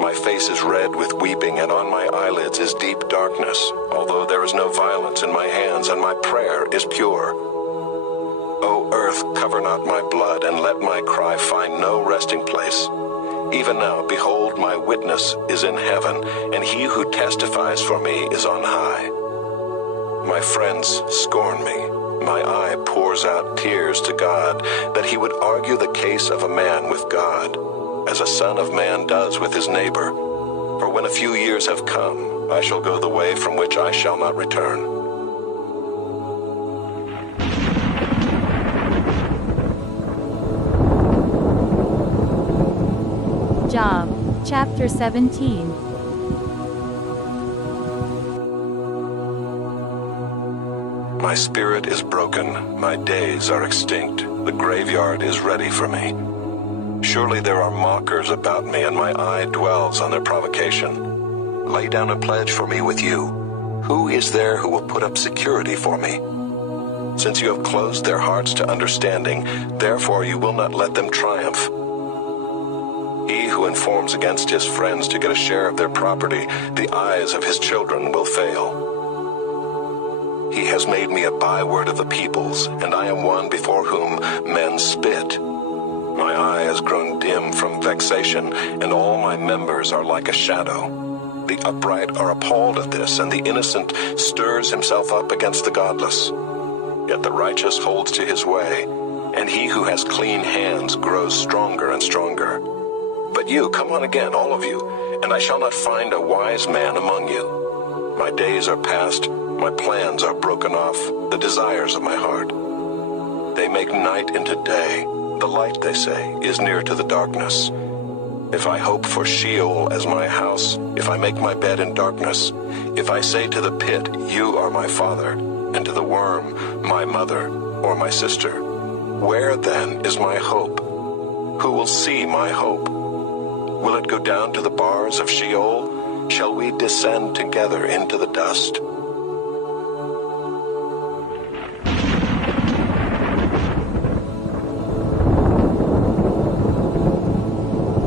My face is red with weeping, and on my eyelids is deep darkness, although there is no violence in my hands, and my prayer is pure. O earth, cover not my blood, and let my cry find no resting place. Even now, behold, my witness is in heaven, and he who testifies for me is on high. My friends scorn me. My eye pours out tears to God, that he would argue the case of a man with God, as a son of man does with his neighbor. For when a few years have come, I shall go the way from which I shall not return. Job, chapter 17. My spirit is broken, my days are extinct, the graveyard is ready for me. Surely there are mockers about me, and my eye dwells on their provocation. Lay down a pledge for me with you. Who is there who will put up security for me? Since you have closed their hearts to understanding, therefore you will not let them triumph. He who informs against his friends to get a share of their property, the eyes of his children will fail. He has made me a byword of the peoples, and I am one before whom men spit. My eye has grown dim from vexation, and all my members are like a shadow. The upright are appalled at this, and the innocent stirs himself up against the godless. Yet the righteous holds to his way, and he who has clean hands grows stronger and stronger. But you, come on again, all of you, and I shall not find a wise man among you. My days are past, my plans are broken off, the desires of my heart. They make night into day. The light, they say, is near to the darkness. If I hope for Sheol as my house, if I make my bed in darkness, if I say to the pit, you are my father, and to the worm, my mother or my sister, where then is my hope? Who will see my hope? Will it go down to the bars of Sheol? Shall we descend together into the dust?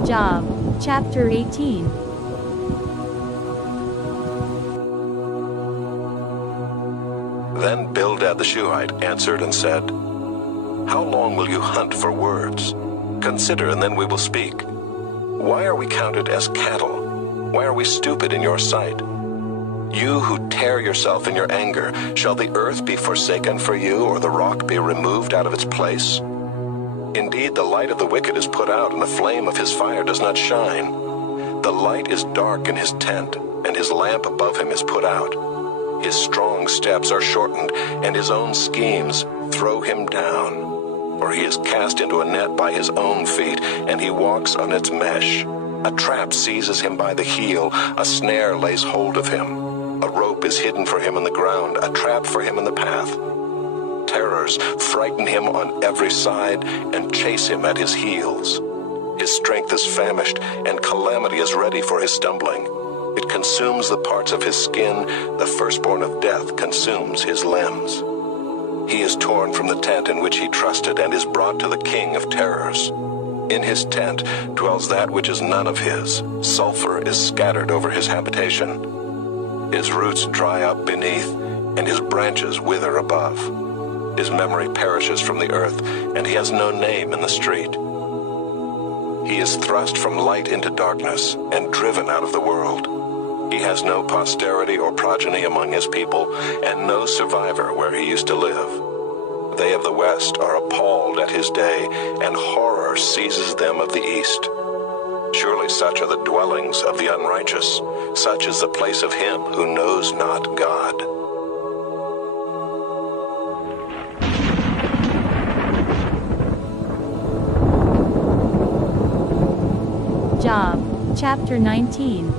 Job, chapter 18. Then Bildad the Shuhite answered and said, How long will you hunt for words? Consider, and then we will speak. Why are we counted as cattle? Why are we stupid in your sight? You who tear yourself in your anger, shall the earth be forsaken for you, or the rock be removed out of its place? Indeed, the light of the wicked is put out, and the flame of his fire does not shine. The light is dark in his tent, and his lamp above him is put out. His strong steps are shortened, and his own schemes throw him down. For he is cast into a net by his own feet, and he walks on its mesh. A trap seizes him by the heel, a snare lays hold of him. A rope is hidden for him in the ground, a trap for him in the path. Terrors frighten him on every side and chase him at his heels. His strength is famished, and calamity is ready for his stumbling. It consumes the parts of his skin, the firstborn of death consumes his limbs. He is torn from the tent in which he trusted, and is brought to the king of terrors. In his tent dwells that which is none of his. Sulfur is scattered over his habitation. His roots dry up beneath, and his branches wither above. His memory perishes from the earth, and he has no name in the street. He is thrust from light into darkness, and driven out of the world. He has no posterity or progeny among his people, and no survivor where he used to live. They of the west are appalled at his day, and horror seizes them of the east. Surely such are the dwellings of the unrighteous, such is the place of him who knows not God. Job, chapter 19.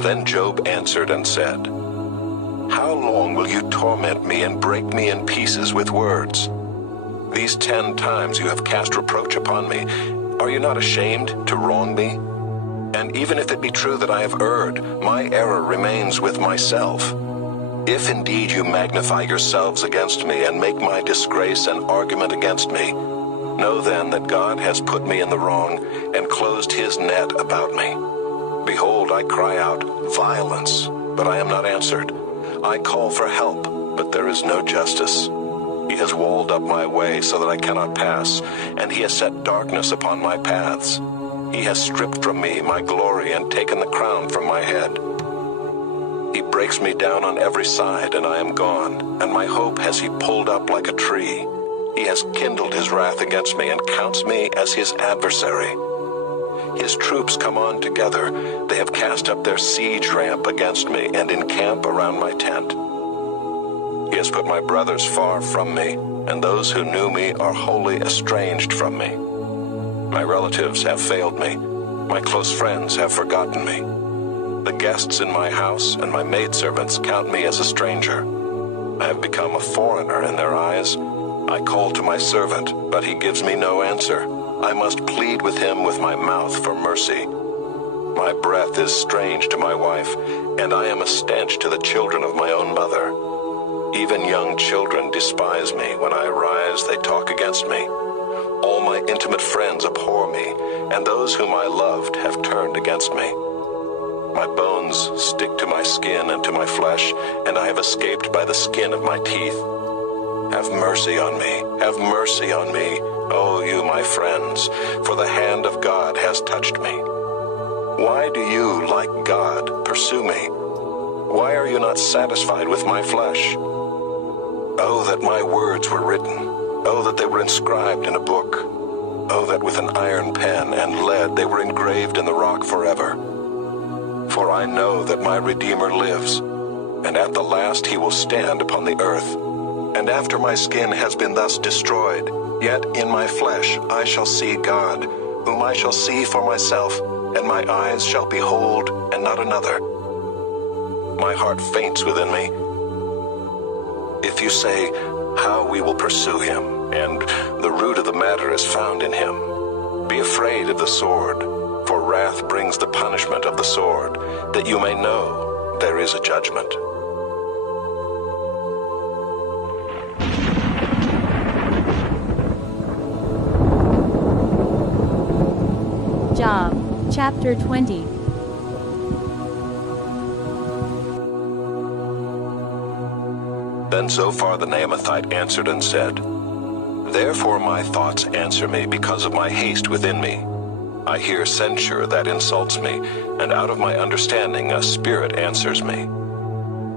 Then Job answered and said, How long will you torment me and break me in pieces with words? These 10 times you have cast reproach upon me. Are you not ashamed to wrong me? And even if it be true that I have erred, my error remains with myself. If indeed you magnify yourselves against me and make my disgrace an argument against me, know then that God has put me in the wrong and closed his net about me. Behold, I cry out, violence, but I am not answered. I call for help, but there is no justice. He has walled up my way so that I cannot pass, and he has set darkness upon my paths. He has stripped from me my glory and taken the crown from my head. He breaks me down on every side, and I am gone, and my hope has he pulled up like a tree. He has kindled his wrath against me and counts me as his adversary. His troops come on together. They have cast up their siege ramp against me and encamp around my tent. He has put my brothers far from me, and those who knew me are wholly estranged from me. My relatives have failed me. My close friends have forgotten me. The guests in my house and my maidservants count me as a stranger. I have become a foreigner in their eyes. I call to my servant, but he gives me no answer. I must plead with him with my mouth for mercy. My breath is strange to my wife, and I am a stench to the children of my own mother. Even young children despise me. When I arise, they talk against me. All my intimate friends abhor me, and those whom I loved have turned against me. My bones stick to my skin and to my flesh, and I have escaped by the skin of my teeth. Have mercy on me, have mercy on me, O you my friends, for the hand of God has touched me. Why do you, like God, pursue me? Why are you not satisfied with my flesh? Oh, that my words were written. Oh, that they were inscribed in a book. Oh, that with an iron pen and lead they were engraved in the rock forever. For I know that my Redeemer lives, and at the last he will stand upon the earth. And after my skin has been thus destroyed, yet in my flesh I shall see God, whom I shall see for myself, and my eyes shall behold, and not another. My heart faints within me. If you say, how we will pursue him, and the root of the matter is found in him, be afraid of the sword, for wrath brings the punishment of the sword, that you may know there is a judgment. Job, chapter 20. Then Zophar the Naamathite answered and said, Therefore my thoughts answer me because of my haste within me. I hear censure that insults me, and out of my understanding a spirit answers me.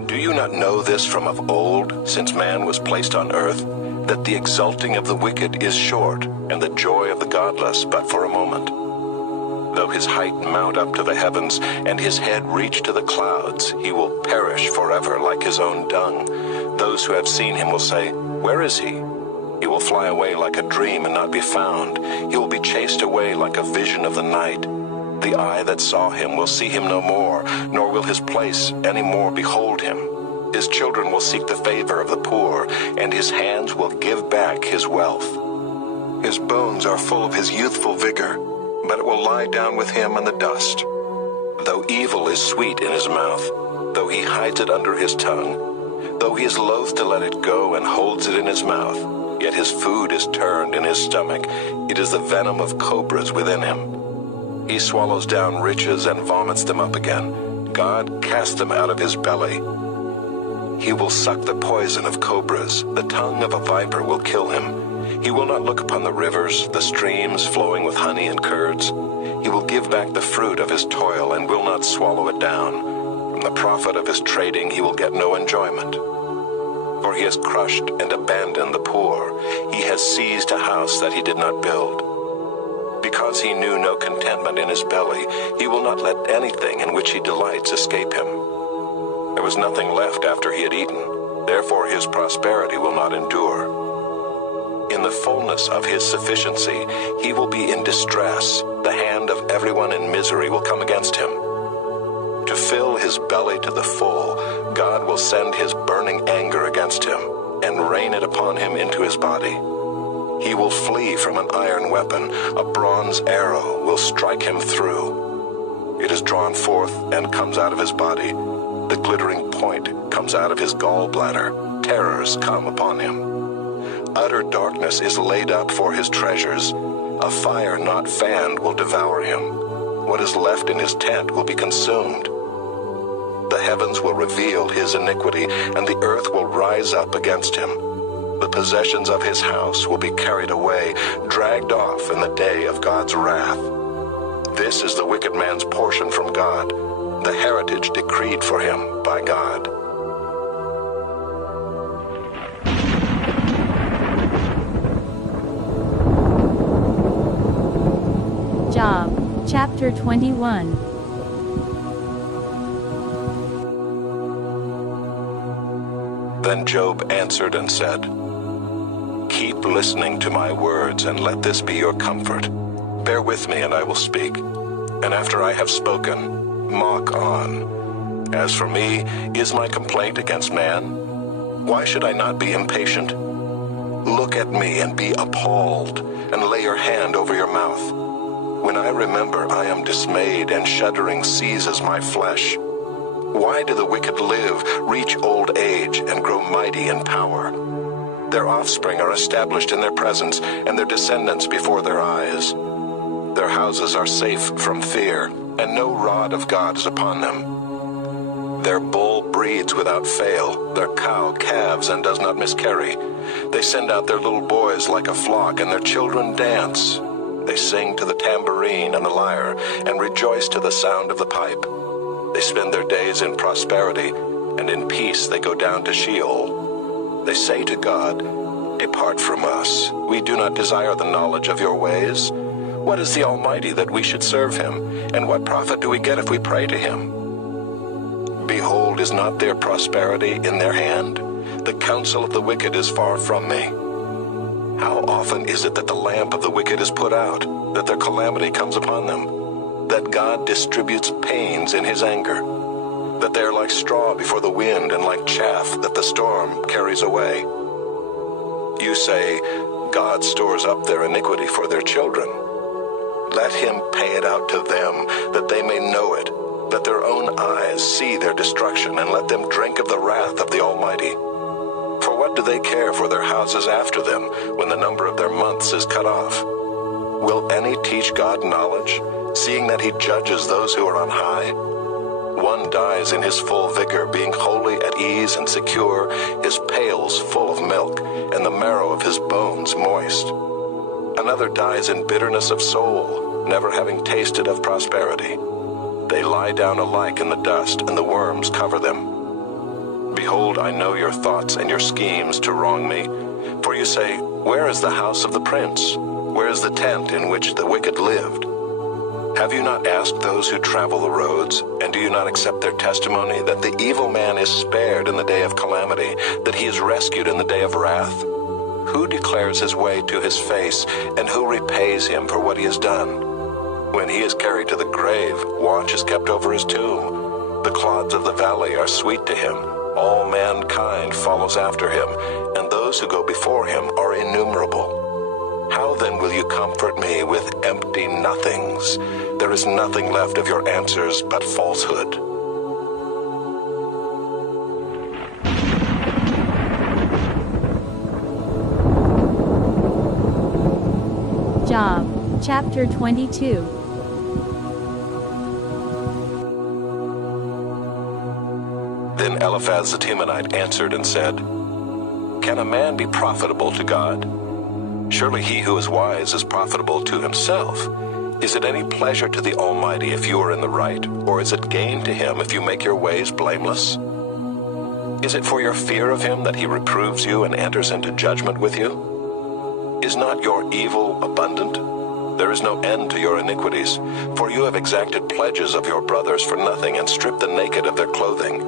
Do you not know this from of old, since man was placed on earth, that the exulting of the wicked is short, and the joy of the godless but for a moment? Though his height mount up to the heavens, and his head reach to the clouds, he will perish forever like his own dung. Those who have seen him will say, Where is he? He will fly away like a dream and not be found. He will be chased away like a vision of the night. The eye that saw him will see him no more, nor will his place any more behold him. His children will seek the favor of the poor, and his hands will give back his wealth. His bones are full of his youthful vigor, but it will lie down with him in the dust. Though evil is sweet in his mouth, though he hides it under his tongue, though he is loath to let it go and holds it in his mouth, yet his food is turned in his stomach. It is the venom of cobras within him. He swallows down riches and vomits them up again. God casts them out of his belly. He will suck the poison of cobras. The tongue of a viper will kill him. He will not look upon the rivers, the streams flowing with honey and curds. He will give back the fruit of his toil and will not swallow it down. From the profit of his trading he will get no enjoyment. For he has crushed and abandoned the poor. He has seized a house that he did not build. Because he knew no contentment in his belly, he will not let anything in which he delights escape him. There was nothing left after he had eaten. Therefore his prosperity will not endure. In the fullness of his sufficiency, he will be in distress. The hand of everyone in misery will come against him. To fill his belly to the full, God will send his burning anger against him and rain it upon him into his body. He will flee from an iron weapon. A bronze arrow will strike him through. It is drawn forth and comes out of his body. The glittering point comes out of his gallbladder. Terrors come upon him. Utter darkness is laid up for his treasures. A fire not fanned will devour him. What is left in his tent will be consumed. The heavens will reveal his iniquity, and the earth will rise up against him. The possessions of his house will be carried away, dragged off in the day of God's wrath. This is the wicked man's portion from God, the heritage decreed for him by God. Job, chapter 21. Then Job answered and said, "Keep listening to my words, and let this be your comfort. Bear with me, and I will speak. And after I have spoken, mock on. As for me, is my complaint against man? Why should I not be impatient? Look at me and be appalled, and lay your hand over your mouth. When I remember, I am dismayed, and shuddering seizes my flesh. Why do the wicked live, reach old age, and grow mighty in power? Their offspring are established in their presence, and their descendants before their eyes. Their houses are safe from fear, and no rod of God is upon them. Their bull breeds without fail, their cow calves and does not miscarry. They send out their little boys like a flock, and their children dance. They sing to the tambourine and the lyre, and rejoice to the sound of the pipe. They spend their days in prosperity, and in peace they go down to Sheol. They say to God, "Depart from us. We do not desire the knowledge of your ways. What is the Almighty that we should serve him? And what profit do we get if we pray to him? Behold, is not their prosperity in their hand? The counsel of the wicked is far from me. How often is it that the lamp of the wicked is put out, that their calamity comes upon them? That God distributes pains in his anger, that they are like straw before the wind, and like chaff that the storm carries away. You say, God stores up their iniquity for their children. Let him pay it out to them, that they may know it. Let their own eyes see their destruction, and let them drink of the wrath of the Almighty. For what do they care for their houses after them, when the number of their months is cut off? Will any teach God knowledge, seeing that he judges those who are on high? One dies in his full vigor, being wholly at ease and secure, his pails full of milk, and the marrow of his bones moist. Another dies in bitterness of soul, never having tasted of prosperity. They lie down alike in the dust, and the worms cover them. Behold, I know your thoughts and your schemes to wrong me. For you say, where is the house of the prince? Where is the tent in which the wicked lived? Have you not asked those who travel the roads, and do you not accept their testimony, that the evil man is spared in the day of calamity, that he is rescued in the day of wrath? Who declares his way to his face, and who repays him for what he has done? When he is carried to the grave, watch is kept over his tomb. The clods of the valley are sweet to him. All mankind follows after him, and those who go before him are innumerable. How then will you comfort me with empty nothings? There is nothing left of your answers but falsehood. Job, chapter 22. Then Eliphaz the Temanite answered and said, Can a man be profitable to God? Surely he who is wise is profitable to himself. Is it any pleasure to the Almighty if you are in the right, or is it gain to him if you make your ways blameless? Is it for your fear of him that he reproves you and enters into judgment with you? Is not your evil abundant? There is no end to your iniquities, for you have exacted pledges of your brothers for nothing and stripped the naked of their clothing.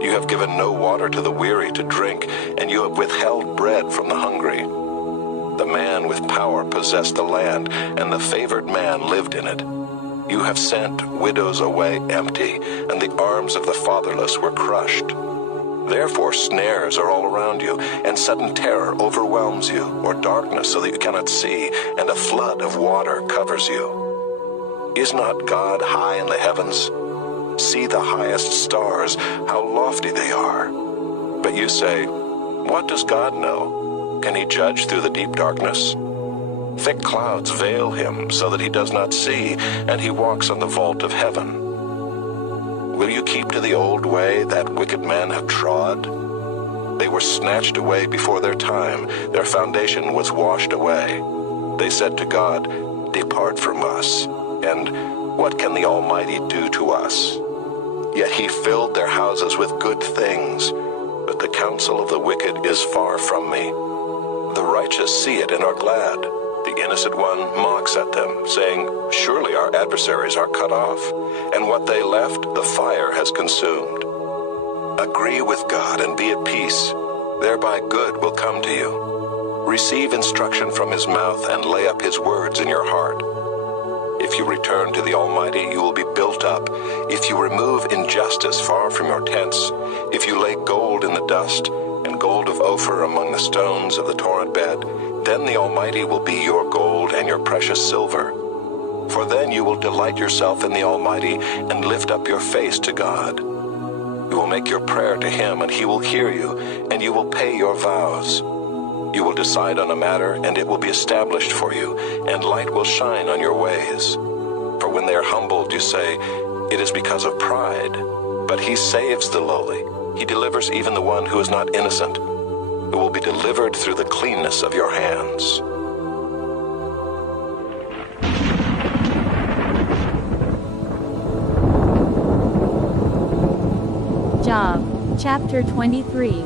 You have given no water to the weary to drink, and you have withheld bread from the hungry. The man with power possessed the land, and the favored man lived in it. You have sent widows away empty, and the arms of the fatherless were crushed. Therefore snares are all around you, and sudden terror overwhelms you, or darkness so that you cannot see, and a flood of water covers you. Is not God high in the heavens? See the highest stars, how lofty they are. But you say, what does God know? Can he judge through the deep darkness? Thick clouds veil him so that he does not see, and he walks on the vault of heaven. Will you keep to the old way that wicked men have trod? They were snatched away before their time. Their foundation was washed away. They said to God, depart from us. And what can the Almighty do to us? Yet he filled their houses with good things. But the counsel of the wicked is far from me. The righteous see it and are glad. The innocent one mocks at them, saying, surely our adversaries are cut off, and what they left the fire has consumed. Agree with God and be at peace. Thereby good will come to you. Receive instruction from his mouth and lay up his words in your heart. If you return to the Almighty, you will be built up. If you remove injustice far from your tents, if you lay gold in the dust, and gold of Ophir among the stones of the torrent bed, then the Almighty will be your gold and your precious silver. For then you will delight yourself in the Almighty and lift up your face to God. You will make your prayer to him, and he will hear you, and you will pay your vows. You will decide on a matter, and it will be established for you, and light will shine on your ways. For when they are humbled, you say, it is because of pride. But he saves the lowly. He delivers even the one who is not innocent, who will be delivered through the cleanness of your hands. Job, chapter 23.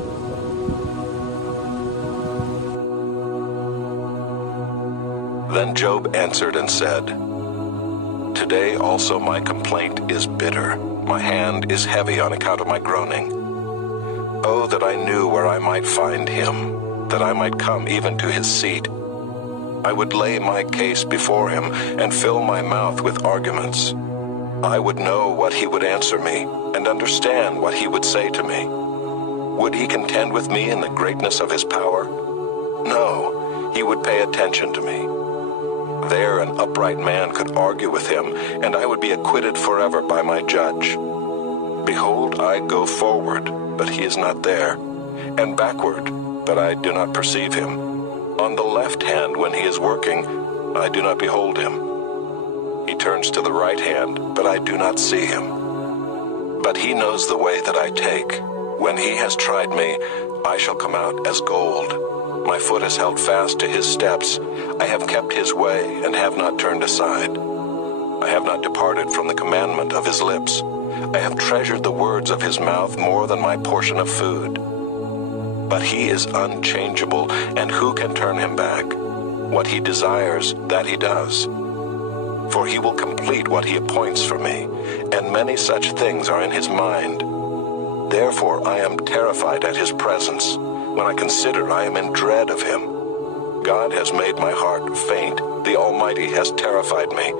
Then Job answered and said, today also my complaint is bitter. My hand is heavy on account of my groaning. Oh, that I knew where I might find him, that I might come even to his seat. I would lay my case before him and fill my mouth with arguments. I would know what he would answer me and understand what he would say to me. Would he contend with me in the greatness of his power? No, he would pay attention to me. There an upright man could argue with him, and I would be acquitted forever by my judge. Behold, I go forward, but he is not there, and backward, but I do not perceive him. On the left hand when he is working, I do not behold him. He turns to the right hand, but I do not see him. But he knows the way that I take. When he has tried me, I shall come out as gold. My foot is held fast to his steps. I have kept his way and have not turned aside. I have not departed from the commandment of his lips. I have treasured the words of his mouth more than my portion of food. But he is unchangeable, and who can turn him back? What he desires, that he does. For he will complete what he appoints for me, and many such things are in his mind. Therefore I am terrified at his presence. When I consider, I am in dread of him. God has made my heart faint. The Almighty has terrified me.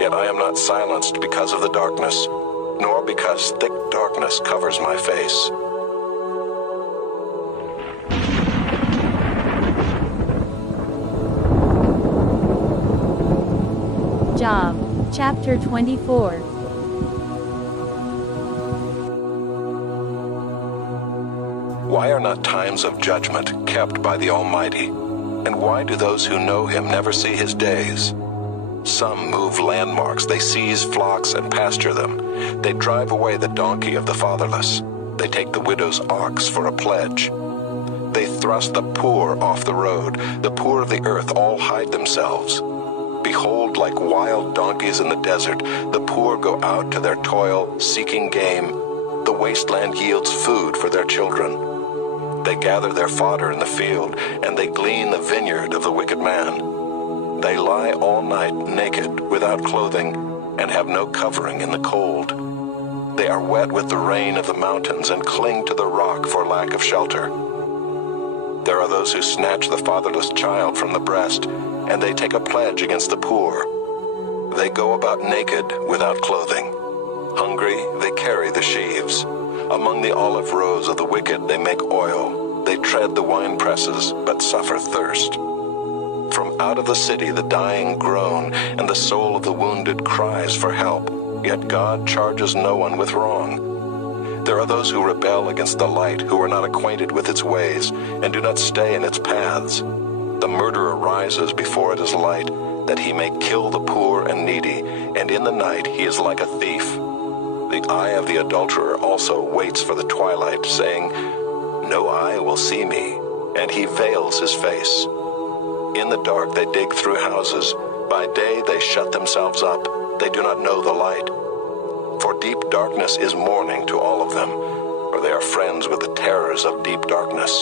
Yet I am not silenced because of the darkness, nor because thick darkness covers my face. Job, chapter 24. Why are not times of judgment kept by the Almighty? And why do those who know him never see his days? Some move landmarks, they seize flocks and pasture them. They drive away the donkey of the fatherless. They take the widow's ox for a pledge. They thrust the poor off the road. The poor of the earth all hide themselves. Behold, like wild donkeys in the desert, the poor go out to their toil, seeking game. The wasteland yields food for their children. They gather their fodder in the field, and they glean the vineyard of the wicked man. They lie all night naked, without clothing, and have no covering in the cold. They are wet with the rain of the mountains and cling to the rock for lack of shelter. There are those who snatch the fatherless child from the breast, and they take a pledge against the poor. They go about naked, without clothing. Hungry, they carry the sheaves. Among the olive rows of the wicked they make oil. They tread the wine presses, but suffer thirst. From out of the city the dying groan, and the soul of the wounded cries for help. Yet God charges no one with wrong. There are those who rebel against the light, who are not acquainted with its ways, and do not stay in its paths. The murderer rises before it is light, that he may kill the poor and needy, and in the night he is like a thief. The eye of the adulterer also waits for the twilight, saying, "No eye will see me," and he veils his face. In the dark they dig through houses. By day they shut themselves up. They do not know the light. For deep darkness is morning to all of them, for they are friends with the terrors of deep darkness.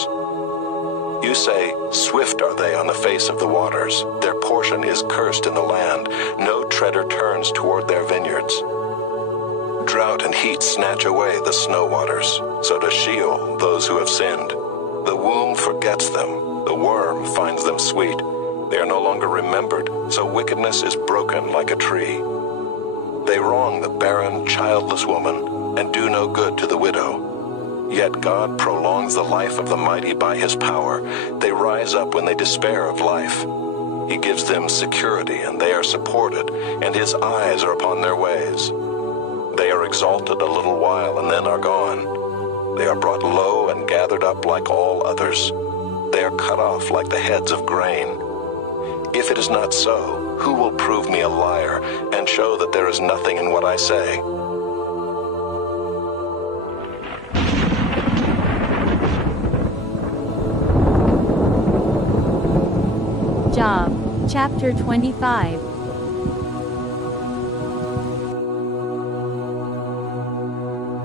You say, "Swift are they on the face of the waters. Their portion is cursed in the land. No treader turns toward their vineyards." Drought and heat snatch away the snow waters. So does Sheol those who have sinned. The womb forgets them. The worm finds them sweet. They are no longer remembered, so wickedness is broken like a tree. They wrong the barren, childless woman, and do no good to the widow. Yet God prolongs the life of the mighty by his power. They rise up when they despair of life. He gives them security, and they are supported, and his eyes are upon their ways. They are exalted a little while and then are gone. They are brought low and gathered up like all others. They are cut off like the heads of grain. If it is not so, who will prove me a liar and show that there is nothing in what I say? Job, chapter 25.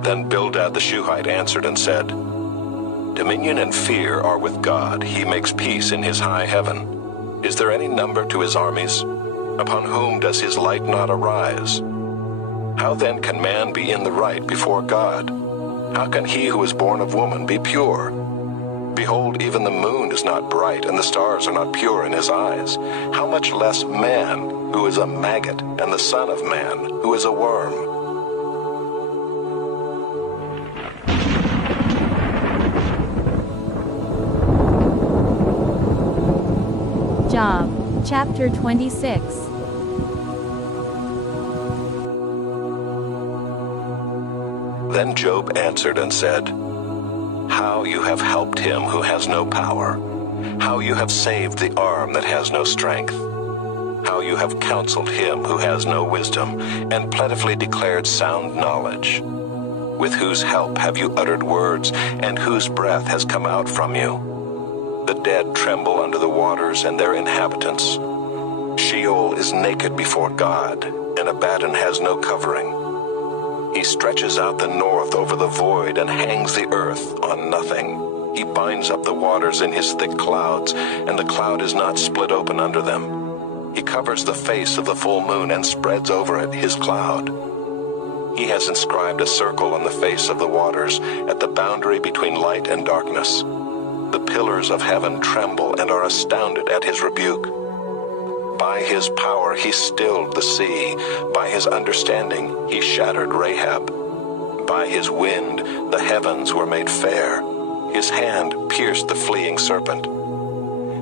Then Bildad the Shuhite answered and said, "Dominion and fear are with God. He makes peace in his high heaven. Is there any number to his armies? Upon whom does his light not arise? How then can man be in the right before God? How can he who is born of woman be pure? Behold, even the moon is not bright, and the stars are not pure in his eyes. How much less man, who is a maggot, and the son of man, who is a worm?" Job, chapter 26. Then Job answered and said, "How you have helped him who has no power, how you have saved the arm that has no strength, how you have counseled him who has no wisdom, and plentifully declared sound knowledge. With whose help have you uttered words, and whose breath has come out from you? The dead tremble under the waters and their inhabitants. Sheol is naked before God, and Abaddon has no covering. He stretches out the north over the void and hangs the earth on nothing. He binds up the waters in his thick clouds, and the cloud is not split open under them. He covers the face of the full moon and spreads over it his cloud. He has inscribed a circle on the face of the waters at the boundary between light and darkness. The pillars of heaven tremble and are astounded at his rebuke. By his power he stilled the sea. By his understanding he shattered Rahab. By his wind the heavens were made fair. His hand pierced the fleeing serpent.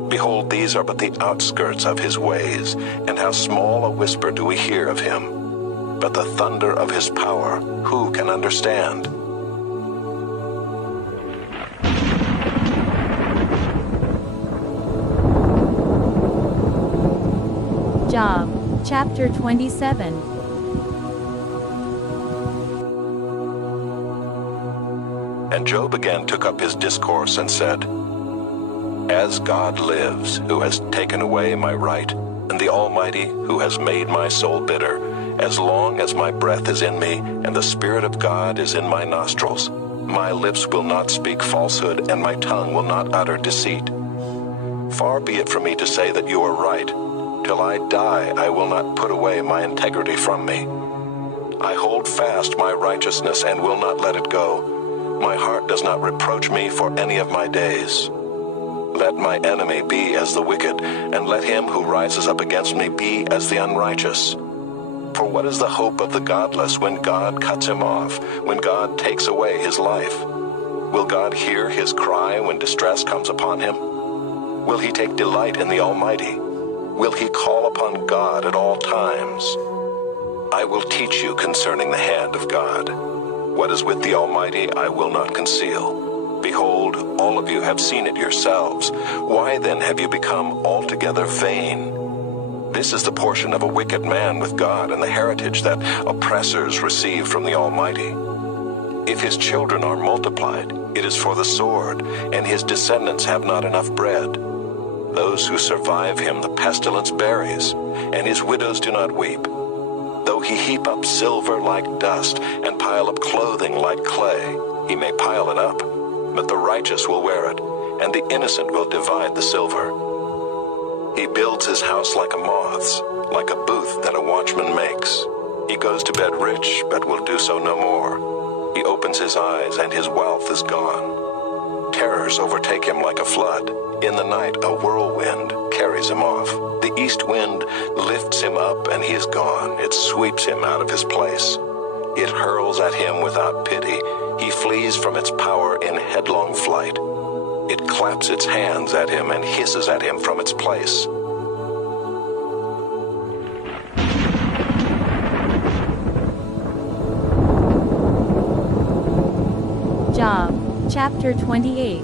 Behold, these are but the outskirts of his ways, and how small a whisper do we hear of him. But the thunder of his power, who can understand? Job, chapter 27. And Job again took up his discourse and said, As God lives, who has taken away my right, and the Almighty, who has made my soul bitter, as long as my breath is in me, and the Spirit of God is in my nostrils, my lips will not speak falsehood, and my tongue will not utter deceit. Far be it from me to say that you are right. Till I die, I will not put away my integrity from me. I hold fast my righteousness and will not let it go. My heart does not reproach me for any of my days. Let my enemy be as the wicked, and let him who rises up against me be as the unrighteous. For what is the hope of the godless when God cuts him off, when God takes away his life? Will God hear his cry when distress comes upon him? Will he take delight in the Almighty? Will he call upon God at all times? I will teach you concerning the hand of God. What is with the Almighty I will not conceal. Behold, all of you have seen it yourselves. Why then have you become altogether vain? This is the portion of a wicked man with God, and the heritage that oppressors receive from the Almighty. If his children are multiplied, it is for the sword, and his descendants have not enough bread. Those who survive him the pestilence buries, and his widows do not weep. Though he heap up silver like dust, and pile up clothing like clay, he may pile it up, but the righteous will wear it, and the innocent will divide the silver. He builds his house like a moth's, like a booth that a watchman makes. He goes to bed rich, but will do so no more. He opens his eyes, and his wealth is gone. Terrors overtake him like a flood. In the night a whirlwind carries him off. The east wind lifts him up, and he is gone. It sweeps him out of his place. It hurls at him without pity. He flees from its power in headlong flight. It claps its hands at him and hisses at him from its place. Job, chapter 28.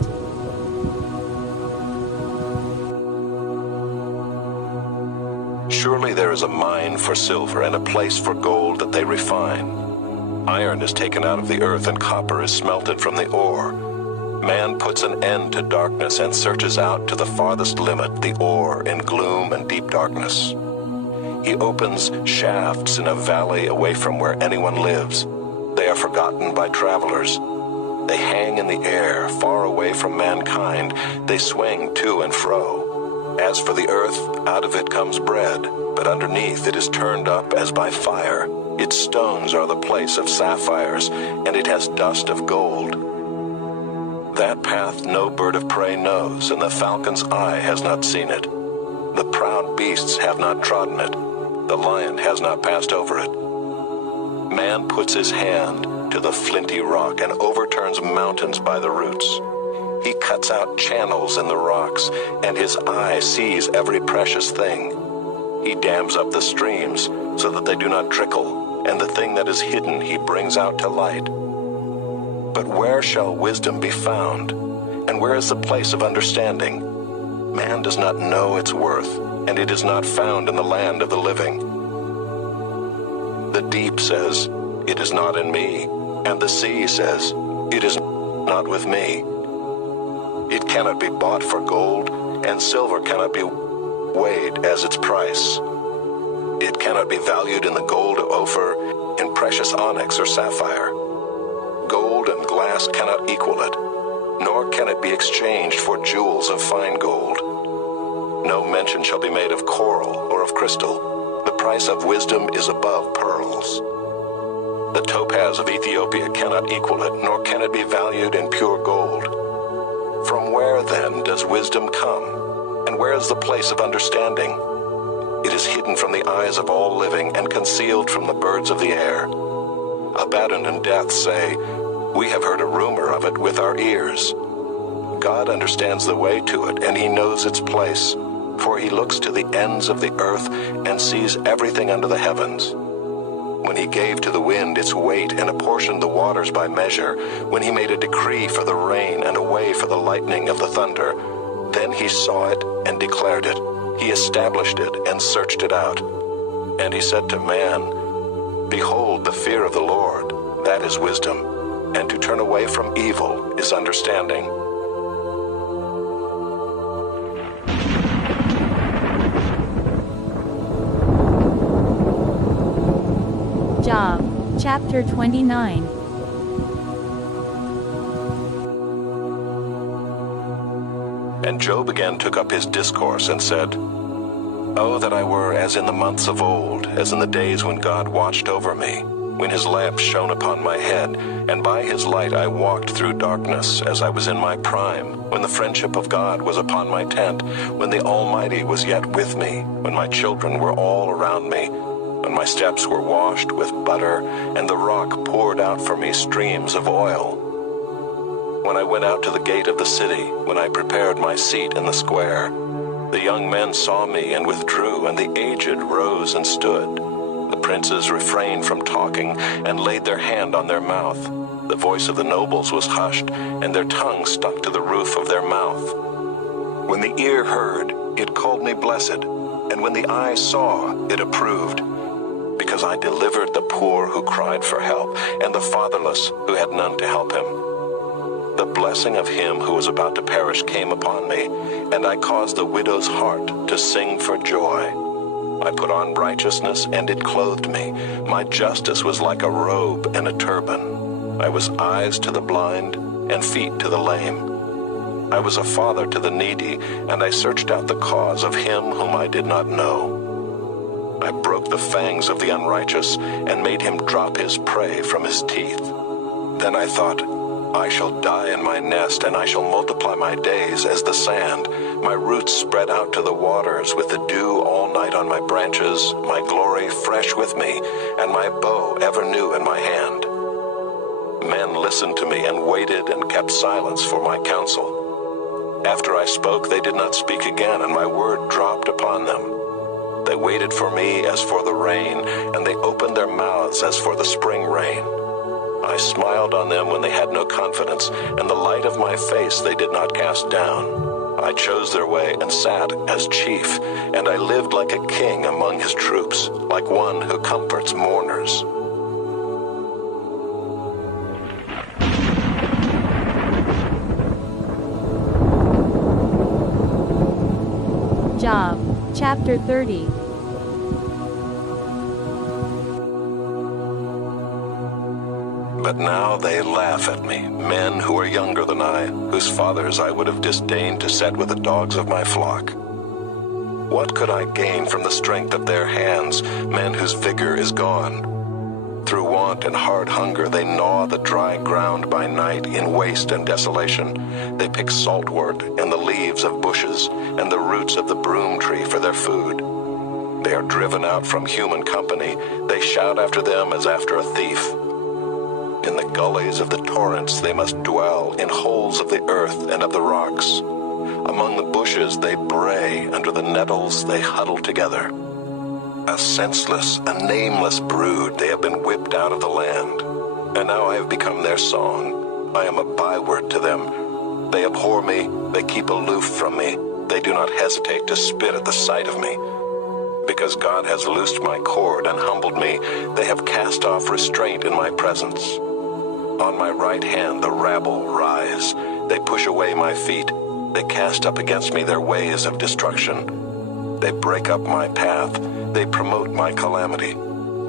Surely there is a mine for silver and a place for gold that they refine. Iron is taken out of the earth, and copper is smelted from the ore. Man puts an end to darkness and searches out to the farthest limit the ore in gloom and deep darkness. He opens shafts in a valley away from where anyone lives. They are forgotten by travelers. They hang in the air, far away from mankind. They swing to and fro. As for the earth, out of it comes bread, but underneath it is turned up as by fire. Its stones are the place of sapphires, and it has dust of gold. That path no bird of prey knows, and the falcon's eye has not seen it. The proud beasts have not trodden it. The lion has not passed over it. Man puts his hand to the flinty rock and overturns mountains by the roots. He cuts out channels in the rocks, and his eye sees every precious thing. He dams up the streams so that they do not trickle, and the thing that is hidden he brings out to light. But where shall wisdom be found? And where is the place of understanding? Man does not know its worth, and it is not found in the land of the living. The deep says, "It is not in me," and the sea says, "It is not with me." It cannot be bought for gold, and silver cannot be weighed as its price. It cannot be valued in the gold of Ophir, in precious onyx or sapphire. Gold and glass cannot equal it, nor can it be exchanged for jewels of fine gold. No mention shall be made of coral or of crystal. The price of wisdom is above pearls. The topaz of Ethiopia cannot equal it, nor can it be valued in pure gold. From where then does wisdom come? And where is the place of understanding? It is hidden from the eyes of all living, and concealed from the birds of the air. Abaddon and death say, "We have heard a rumor of it with our ears." God understands the way to it, and he knows its place. For he looks to the ends of the earth and sees everything under the heavens. When he gave to the wind its weight and apportioned the waters by measure, when he made a decree for the rain and a way for the lightning of the thunder, then he saw it and declared it. He established it and searched it out. And he said to man, "Behold, the fear of the Lord, that is wisdom, and to turn away from evil is understanding." Chapter 29. And Job again took up his discourse and said, "Oh, that I were as in the months of old, as in the days when God watched over me, when his lamp shone upon my head, and by his light I walked through darkness, as I was in my prime, when the friendship of God was upon my tent, when the Almighty was yet with me, when my children were all around me, when my steps were washed with butter, and the rock poured out for me streams of oil. When I went out to the gate of the city, when I prepared my seat in the square, the young men saw me and withdrew, and the aged rose and stood. The princes refrained from talking and laid their hand on their mouth. The voice of the nobles was hushed, and their tongue stuck to the roof of their mouth. When the ear heard, it called me blessed, and when the eye saw, it approved, because I delivered the poor who cried for help, and the fatherless who had none to help him. The blessing of him who was about to perish came upon me, and I caused the widow's heart to sing for joy. I put on righteousness, and it clothed me. My justice was like a robe and a turban. I was eyes to the blind and feet to the lame. I was a father to the needy, and I searched out the cause of him whom I did not know. I broke the fangs of the unrighteous, and made him drop his prey from his teeth. Then I thought, I shall die in my nest, and I shall multiply my days as the sand. My roots spread out to the waters, with the dew all night on my branches, my glory fresh with me, and my bow ever new in my hand. Men listened to me and waited and kept silence for my counsel. After I spoke, they did not speak again, and my word dropped upon them. They waited for me as for the rain, and they opened their mouths as for the spring rain. I smiled on them when they had no confidence, and the light of my face they did not cast down. I chose their way and sat as chief, and I lived like a king among his troops, like one who comforts mourners. Job, chapter 30. But now they laugh at me, men who are younger than I, whose fathers I would have disdained to set with the dogs of my flock. What could I gain from the strength of their hands, men whose vigor is gone? Through want and hard hunger they gnaw the dry ground by night in waste and desolation. They pick saltwort and the leaves of bushes and the roots of the broom tree for their food. They are driven out from human company. They shout after them as after a thief. In the gullies of the torrents they must dwell, in holes of the earth and of the rocks. Among the bushes they bray, under the nettles they huddle together. A senseless, a nameless brood, they have been whipped out of the land. And now I have become their song. I am a byword to them. They abhor me, they keep aloof from me. They do not hesitate to spit at the sight of me. Because God has loosed my cord and humbled me, they have cast off restraint in my presence. On my right hand the rabble rise. They push away my feet. They cast up against me their ways of destruction. They break up my path. They promote my calamity.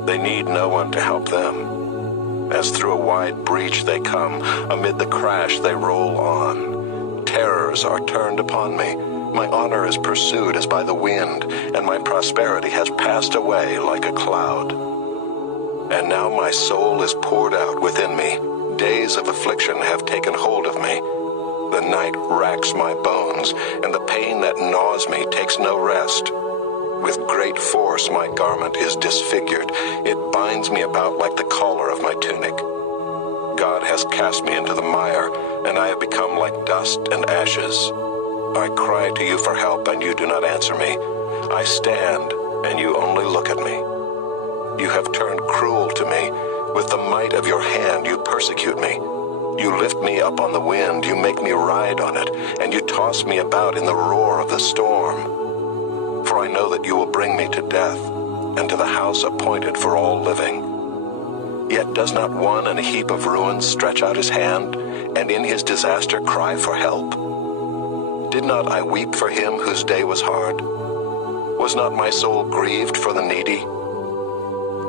They need no one to help them. As through a wide breach they come. Amid the crash they roll on. Terrors are turned upon me. My honor is pursued as by the wind, and my prosperity has passed away like a cloud. And now my soul is poured out within me. Days of affliction have taken hold of me. The night racks my bones, and the pain that gnaws me takes no rest. With great force my garment is disfigured. It binds me about like the collar of my tunic. God has cast me into the mire, and I have become like dust and ashes. I cry to you for help, and you do not answer me. I stand, and you only look at me. You have turned cruel to me. With the might of your hand you persecute me. You lift me up on the wind, you make me ride on it, and you toss me about in the roar of the storm. For I know that you will bring me to death, and to the house appointed for all living. Yet does not one in a heap of ruins stretch out his hand, and in his disaster cry for help? Did not I weep for him whose day was hard? Was not my soul grieved for the needy?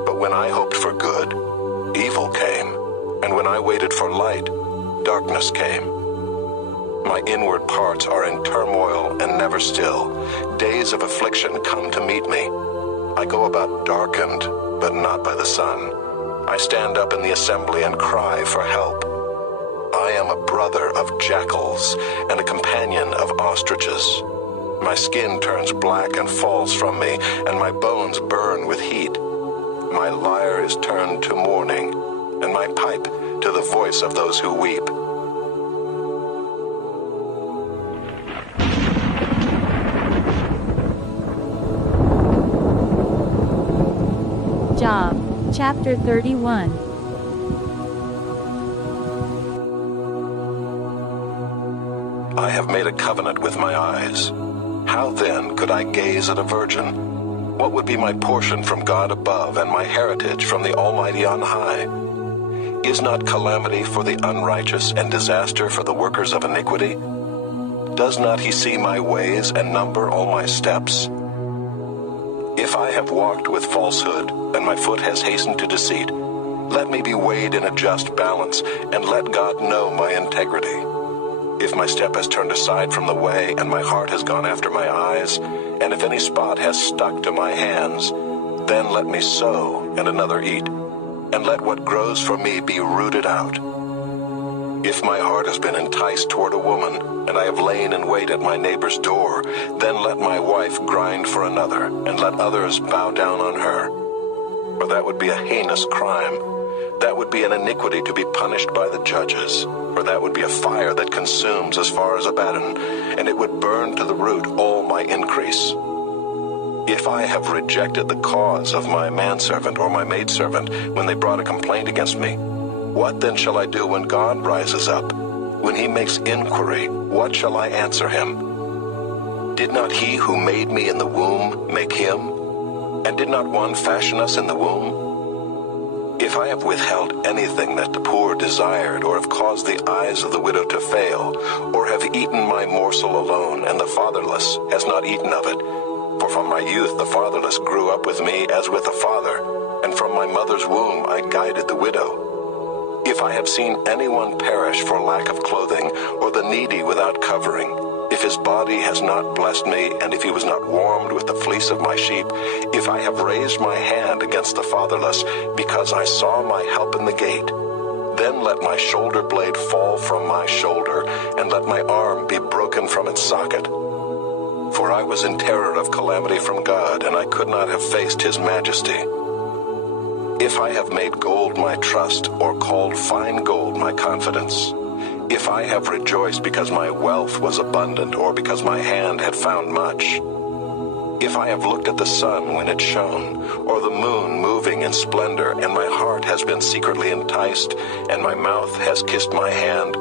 But when I hoped for good, evil came, and when I waited for light, darkness came. My inward parts are in turmoil and never still. Days of affliction come to meet me. I go about darkened, but not by the sun. I stand up in the assembly and cry for help. I am a brother of jackals and a companion of ostriches. My skin turns black and falls from me, and my bones burn with heat. My lyre is turned to mourning, and my pipe to the voice of those who weep. Job, chapter 31. I have made a covenant with my eyes. How then could I gaze at a virgin? What would be my portion from God above and my heritage from the Almighty on high? Is not calamity for the unrighteous and disaster for the workers of iniquity? Does not he see my ways and number all my steps? If I have walked with falsehood, and my foot has hastened to deceit, let me be weighed in a just balance, and let God know my integrity. If my step has turned aside from the way, and my heart has gone after my eyes, and if any spot has stuck to my hands, then let me sow, and another eat, and let what grows for me be rooted out. If my heart has been enticed toward a woman, and I have lain in wait at my neighbor's door, then let my wife grind for another, and let others bow down on her. For that would be a heinous crime. That would be an iniquity to be punished by the judges. For that would be a fire that consumes as far as Abaddon, and it would burn to the root all my increase. If I have rejected the cause of my manservant or my maidservant when they brought a complaint against me, what then shall I do when God rises up? When he makes inquiry, what shall I answer him? Did not he who made me in the womb make him? And did not one fashion us in the womb? If I have withheld anything that the poor desired, or have caused the eyes of the widow to fail, or have eaten my morsel alone, and the fatherless has not eaten of it, for from my youth the fatherless grew up with me as with a father, and from my mother's womb I guided the widow. If I have seen anyone perish for lack of clothing, or the needy without covering, if his body has not blessed me, and if he was not warmed with the fleece of my sheep, if I have raised my hand against the fatherless, because I saw my help in the gate, then let my shoulder blade fall from my shoulder, and let my arm be broken from its socket. For I was in terror of calamity from God, and I could not have faced his majesty. If I have made gold my trust, or called fine gold my confidence, if I have rejoiced because my wealth was abundant, or because my hand had found much, if I have looked at the sun when it shone, or the moon moving in splendor, and my heart has been secretly enticed, and my mouth has kissed my hand,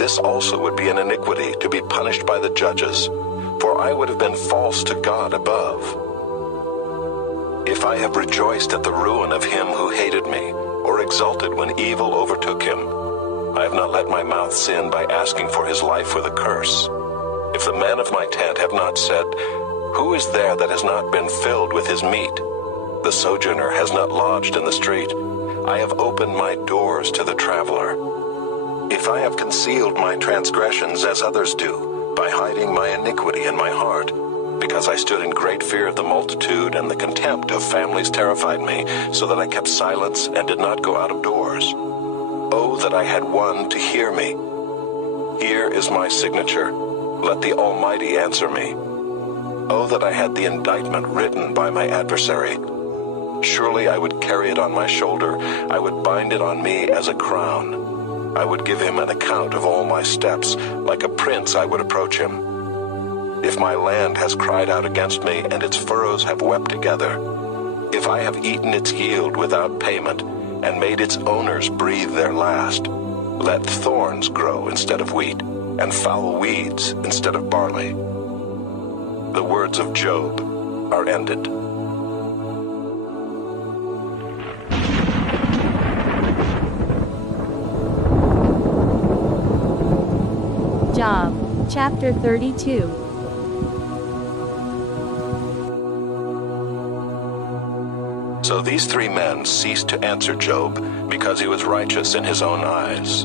this also would be an iniquity to be punished by the judges, for I would have been false to God above. If I have rejoiced at the ruin of him who hated me, or exulted when evil overtook him, I have not let my mouth sin by asking for his life with a curse. If the men of my tent have not said, who is there that has not been filled with his meat? The sojourner has not lodged in the street. I have opened my doors to the traveler. If I have concealed my transgressions as others do, by hiding my iniquity in my heart, because I stood in great fear of the multitude, and the contempt of families terrified me, so that I kept silence and did not go out of doors. Oh, that I had one to hear me. Here is my signature. Let the Almighty answer me. Oh, that I had the indictment written by my adversary. Surely I would carry it on my shoulder. I would bind it on me as a crown. I would give him an account of all my steps. Like a prince I would approach him. If my land has cried out against me, and its furrows have wept together, if I have eaten its yield without payment, and made its owners breathe their last, let thorns grow instead of wheat, and foul weeds instead of barley. The words of Job are ended. Job, chapter 32. So these three men ceased to answer Job, because he was righteous in his own eyes.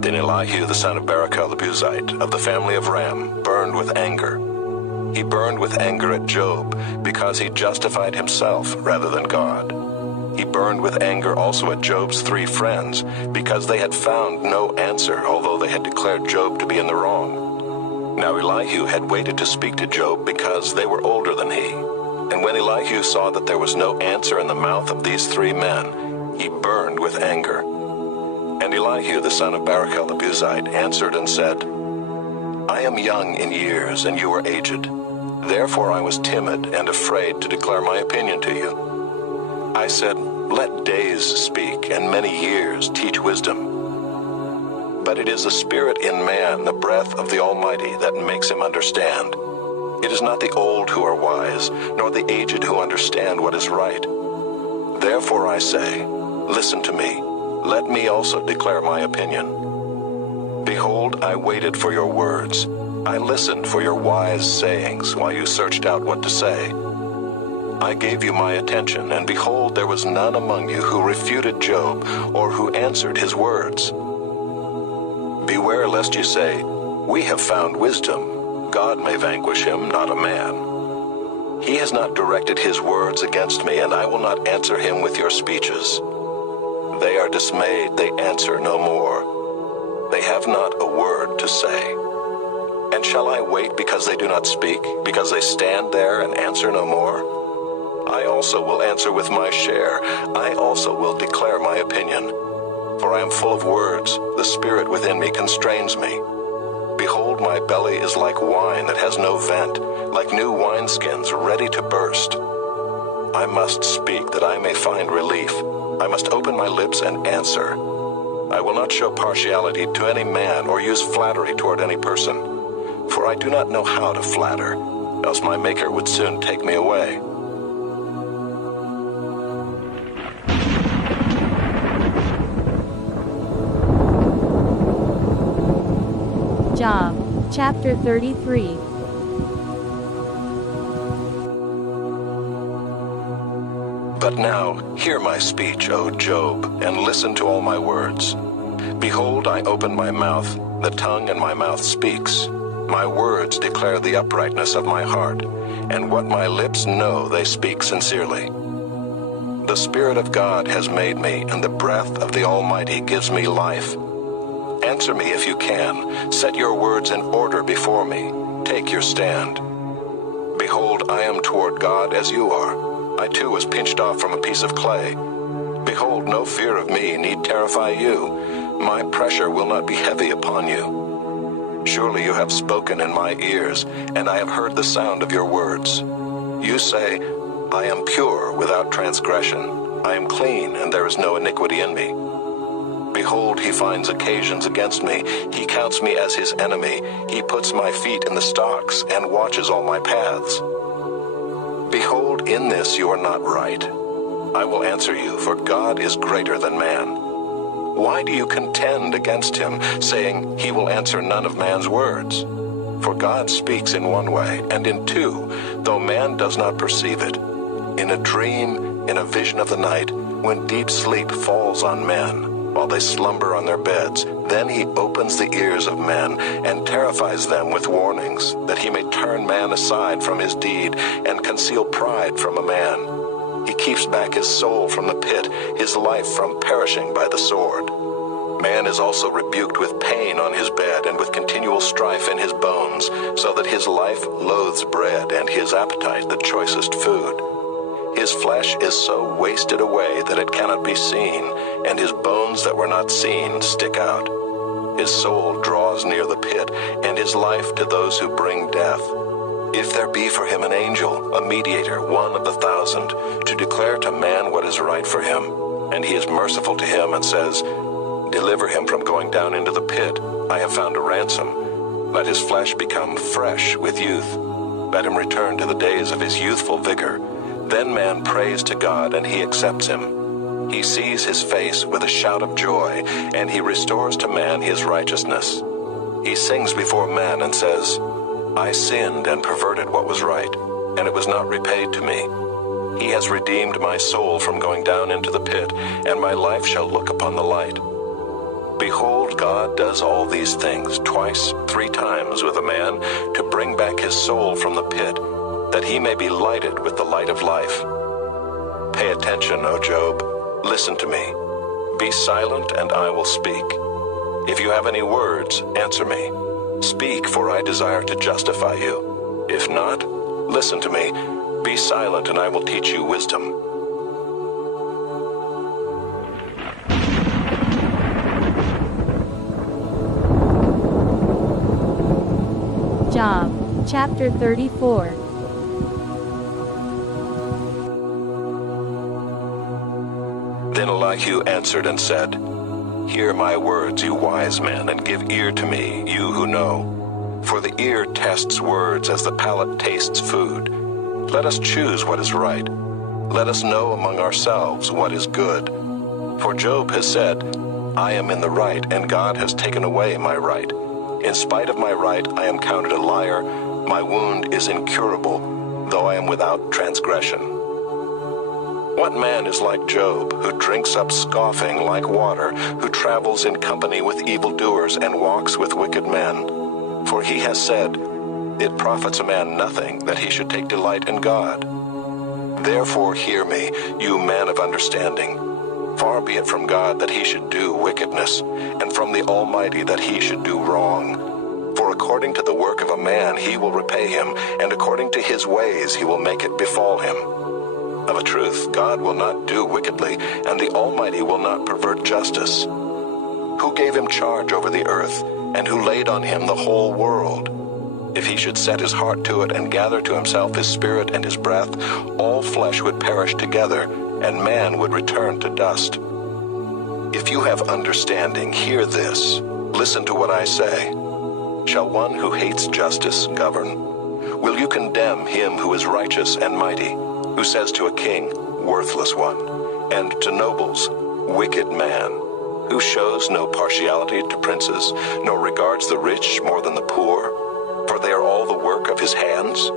Then Elihu the son of Barachel the Buzite, of the family of Ram, burned with anger. He burned with anger at Job, because he justified himself rather than God. He burned with anger also at Job's three friends, because they had found no answer, although they had declared Job to be in the wrong. Now Elihu had waited to speak to Job, because they were older than he. And when Elihu saw that there was no answer in the mouth of these three men, he burned with anger. And Elihu the son of Barachel the Buzite answered and said, I am young in years, and you are aged. Therefore I was timid and afraid to declare my opinion to you. I said, let days speak, and many years teach wisdom. But it is the spirit in man, the breath of the Almighty, that makes him understand. It is not the old who are wise, nor the aged who understand what is right. Therefore I say, listen to me. Let me also declare my opinion. Behold, I waited for your words. I listened for your wise sayings while you searched out what to say. I gave you my attention, and behold, there was none among you who refuted Job or who answered his words. Beware lest you say, we have found wisdom. God may vanquish him, not a man. He has not directed his words against me, and I will not answer him with your speeches. They are dismayed, they answer no more. They have not a word to say. And shall I wait because they do not speak, because they stand there and answer no more? I also will answer with my share. I also will declare my opinion. For I am full of words, the spirit within me constrains me. Behold, my belly is like wine that has no vent, like new wineskins ready to burst. I must speak that I may find relief. I must open my lips and answer. I will not show partiality to any man or use flattery toward any person, for I do not know how to flatter, else my Maker would soon take me away. Job, chapter 33. But now hear my speech, O Job, and listen to all my words. Behold, I open my mouth, the tongue in my mouth speaks. My words declare the uprightness of my heart, and what my lips know they speak sincerely. The Spirit of God has made me, and the breath of the Almighty gives me life. Answer me if you can. Set your words in order before me. Take your stand. Behold, I am toward God as you are. I too was pinched off from a piece of clay. Behold, no fear of me need terrify you. My pressure will not be heavy upon you. Surely you have spoken in my ears, and I have heard the sound of your words. You say, I am pure without transgression. I am clean, and there is no iniquity in me. Behold, he finds occasions against me. He counts me as his enemy. He puts my feet in the stocks and watches all my paths. Behold, in this you are not right. I will answer you, for God is greater than man. Why do you contend against him, saying, he will answer none of man's words? For God speaks in one way, and in two, though man does not perceive it. In a dream, in a vision of the night, when deep sleep falls on men, while they slumber on their beds, then he opens the ears of men and terrifies them with warnings, that he may turn man aside from his deed and conceal pride from a man. He keeps back his soul from the pit, his life from perishing by the sword. Man is also rebuked with pain on his bed and with continual strife in his bones, so that his life loathes bread and his appetite the choicest food. His flesh is so wasted away that it cannot be seen, and his bones that were not seen stick out. His soul draws near the pit, and his life to those who bring death. If there be for him an angel, a mediator, one of 1,000, to declare to man what is right for him, and he is merciful to him and says, deliver him from going down into the pit, I have found a ransom. Let his flesh become fresh with youth. Let him return to the days of his youthful vigor. Then man prays to God, and he accepts him. He sees his face with a shout of joy, and he restores to man his righteousness. He sings before man and says, I sinned and perverted what was right, and it was not repaid to me. He has redeemed my soul from going down into the pit, and my life shall look upon the light. Behold, God does all these things twice, 3 times with a man, to bring back his soul from the pit, that he may be lighted with the light of life. Pay attention, O Job. Listen to me. Be silent, and I will speak. If you have any words, answer me. Speak, for I desire to justify you. If not, listen to me. Be silent, and I will teach you wisdom. Job, chapter 34. Then Elihu answered and said, Hear my words, you wise men, and give ear to me, you who know. For the ear tests words as the palate tastes food. Let us choose what is right. Let us know among ourselves what is good. For Job has said, I am in the right, and God has taken away my right. In spite of my right, I am counted a liar. My wound is incurable, though I am without transgression. What man is like Job, who drinks up scoffing like water, who travels in company with evildoers and walks with wicked men? For he has said, It profits a man nothing that he should take delight in God. Therefore hear me, you man of understanding. Far be it from God that he should do wickedness, and from the Almighty that he should do wrong. For according to the work of a man he will repay him, and according to his ways he will make it befall him. Of a truth, God will not do wickedly, and the Almighty will not pervert justice. Who gave him charge over the earth, and who laid on him the whole world? If he should set his heart to it and gather to himself his spirit and his breath, all flesh would perish together, and man would return to dust. If you have understanding, hear this. Listen to what I say. Shall one who hates justice govern? Will you condemn him who is righteous and mighty, who says to a king, worthless one, and to nobles, wicked man, who shows no partiality to princes, nor regards the rich more than the poor, for they are all the work of his hands?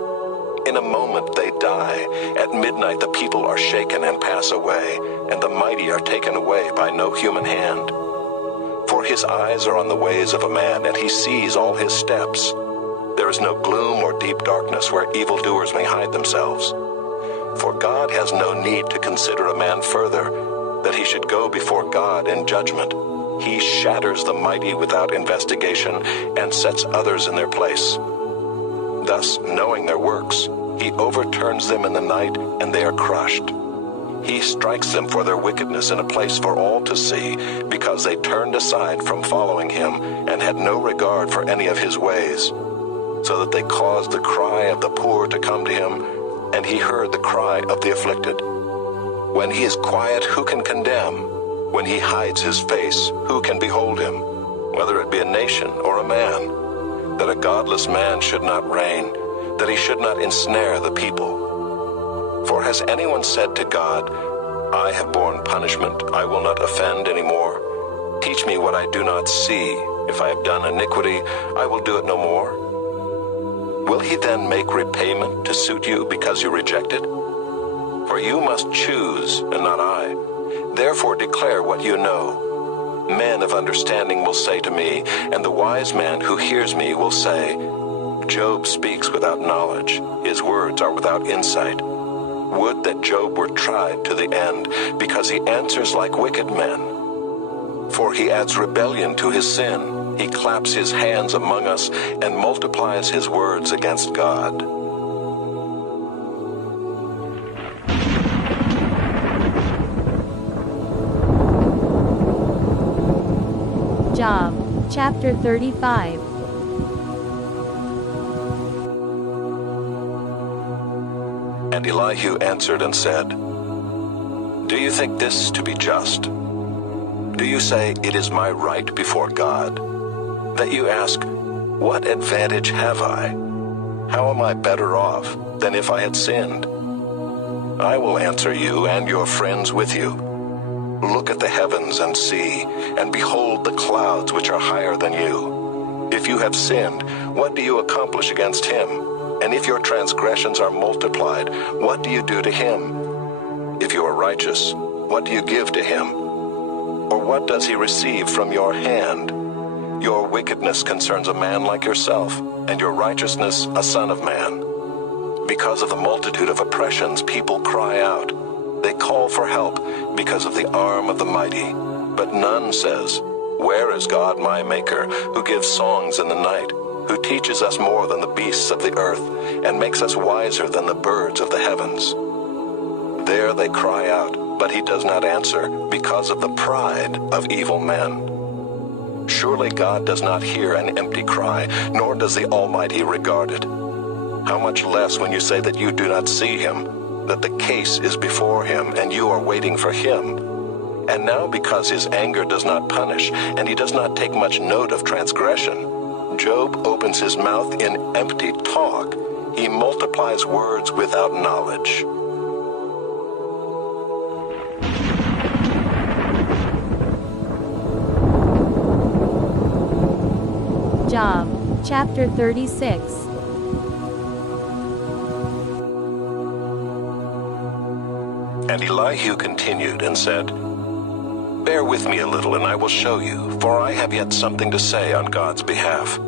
In a moment they die. At midnight the people are shaken and pass away, and the mighty are taken away by no human hand. For his eyes are on the ways of a man, and he sees all his steps. There is no gloom or deep darkness where evildoers may hide themselves. For God has no need to consider a man further, that he should go before God in judgment. He shatters the mighty without investigation, and sets others in their place. Thus, knowing their works, he overturns them in the night, and they are crushed. He strikes them for their wickedness in a place for all to see, because they turned aside from following him, and had no regard for any of his ways. So that they caused the cry of the poor to come to him, and he heard the cry of the afflicted. When he is quiet, who can condemn? When he hides his face, who can behold him? Whether it be a nation or a man. That a godless man should not reign, that he should not ensnare the people. For has anyone said to God, I have borne punishment, I will not offend any more? Teach me what I do not see. If I have done iniquity, I will do it no more. Will he then make repayment to suit you because you reject it? For you must choose, and not I. Therefore declare what you know. Men of understanding will say to me, and the wise man who hears me will say, Job speaks without knowledge, his words are without insight. Would that Job were tried to the end, because he answers like wicked men. For he adds rebellion to his sin, he claps his hands among us, and multiplies his words against God. Job, chapter 35. And Elihu answered and said, Do you think this to be just? Do you say, It is my right before God? That you ask, What advantage have I? How am I better off than if I had sinned? I will answer you and your friends with you. Look at the heavens and see, and behold the clouds which are higher than you. If you have sinned, what do you accomplish against him? And if your transgressions are multiplied, what do you do to him? If you are righteous, what do you give to him? Or what does he receive from your hand? Your wickedness concerns a man like yourself, and your righteousness a son of man. Because of the multitude of oppressions, people cry out. They call for help because of the arm of the mighty. But none says, "Where is God my Maker, who gives songs in the night, who teaches us more than the beasts of the earth, and makes us wiser than the birds of the heavens?" There they cry out, but he does not answer, because of the pride of evil men. Surely God does not hear an empty cry, nor does the Almighty regard it. How much less when you say that you do not see him, that the case is before him, and you are waiting for him. And now because his anger does not punish, and he does not take much note of transgression, Job opens his mouth in empty talk. He multiplies words without knowledge. Job, chapter 36. And Elihu continued and said, "Bear with me a little, and I will show you, for I have yet something to say on God's behalf.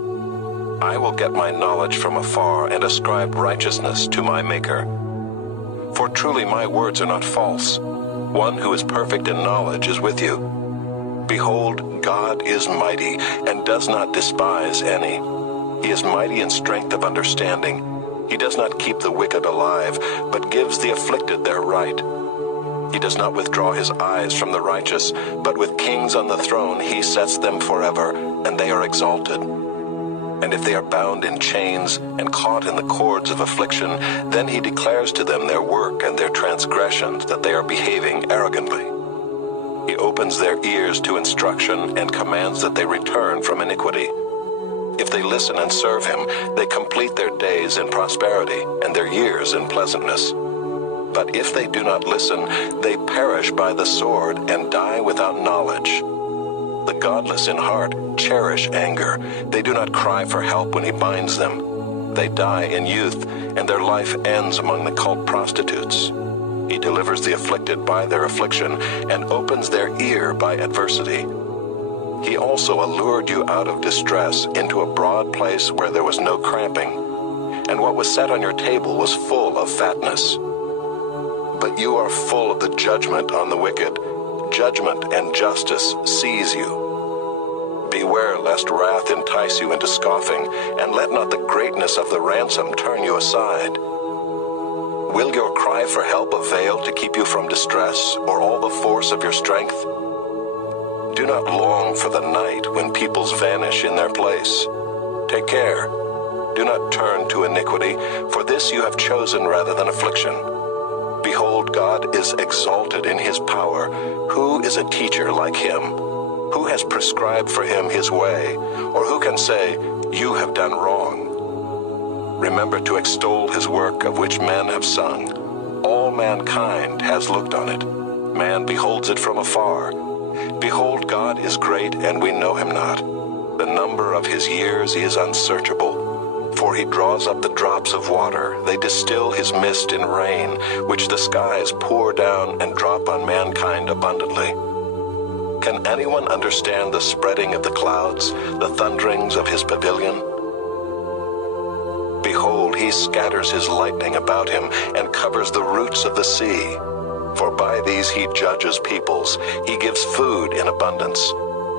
I will get my knowledge from afar and ascribe righteousness to my Maker. For truly my words are not false. One who is perfect in knowledge is with you. Behold, God is mighty, and does not despise any. He is mighty in strength of understanding. He does not keep the wicked alive, but gives the afflicted their right. He does not withdraw his eyes from the righteous, but with kings on the throne he sets them forever, and they are exalted. And if they are bound in chains and caught in the cords of affliction, then he declares to them their work and their transgressions, that they are behaving arrogantly. He opens their ears to instruction and commands that they return from iniquity. If they listen and serve him, they complete their days in prosperity and their years in pleasantness. But if they do not listen, they perish by the sword and die without knowledge. The godless in heart cherish anger. They do not cry for help when he binds them. They die in youth, and their life ends among the cult prostitutes. He delivers the afflicted by their affliction, and opens their ear by adversity. He also allured you out of distress into a broad place where there was no cramping, and what was set on your table was full of fatness. But you are full of the judgment on the wicked. Judgment and justice seize you. Beware lest wrath entice you into scoffing, and let not the greatness of the ransom turn you aside. Will your cry for help avail to keep you from distress, or all the force of your strength? Do not long for the night when peoples vanish in their place. Take care. Do not turn to iniquity, for this you have chosen rather than affliction. Behold, God is exalted in his power. Who is a teacher like him? Who has prescribed for him his way? Or who can say, "You have done wrong"? Remember to extol his work of which men have sung. All mankind has looked on it. Man beholds it from afar. Behold, God is great, and we know him not. The number of his years is unsearchable. For he draws up the drops of water. They distill his mist in rain, which the skies pour down and drop on mankind abundantly. Can anyone understand the spreading of the clouds, the thunderings of his pavilion? Behold, he scatters his lightning about him, and covers the roots of the sea. For by these he judges peoples. He gives food in abundance.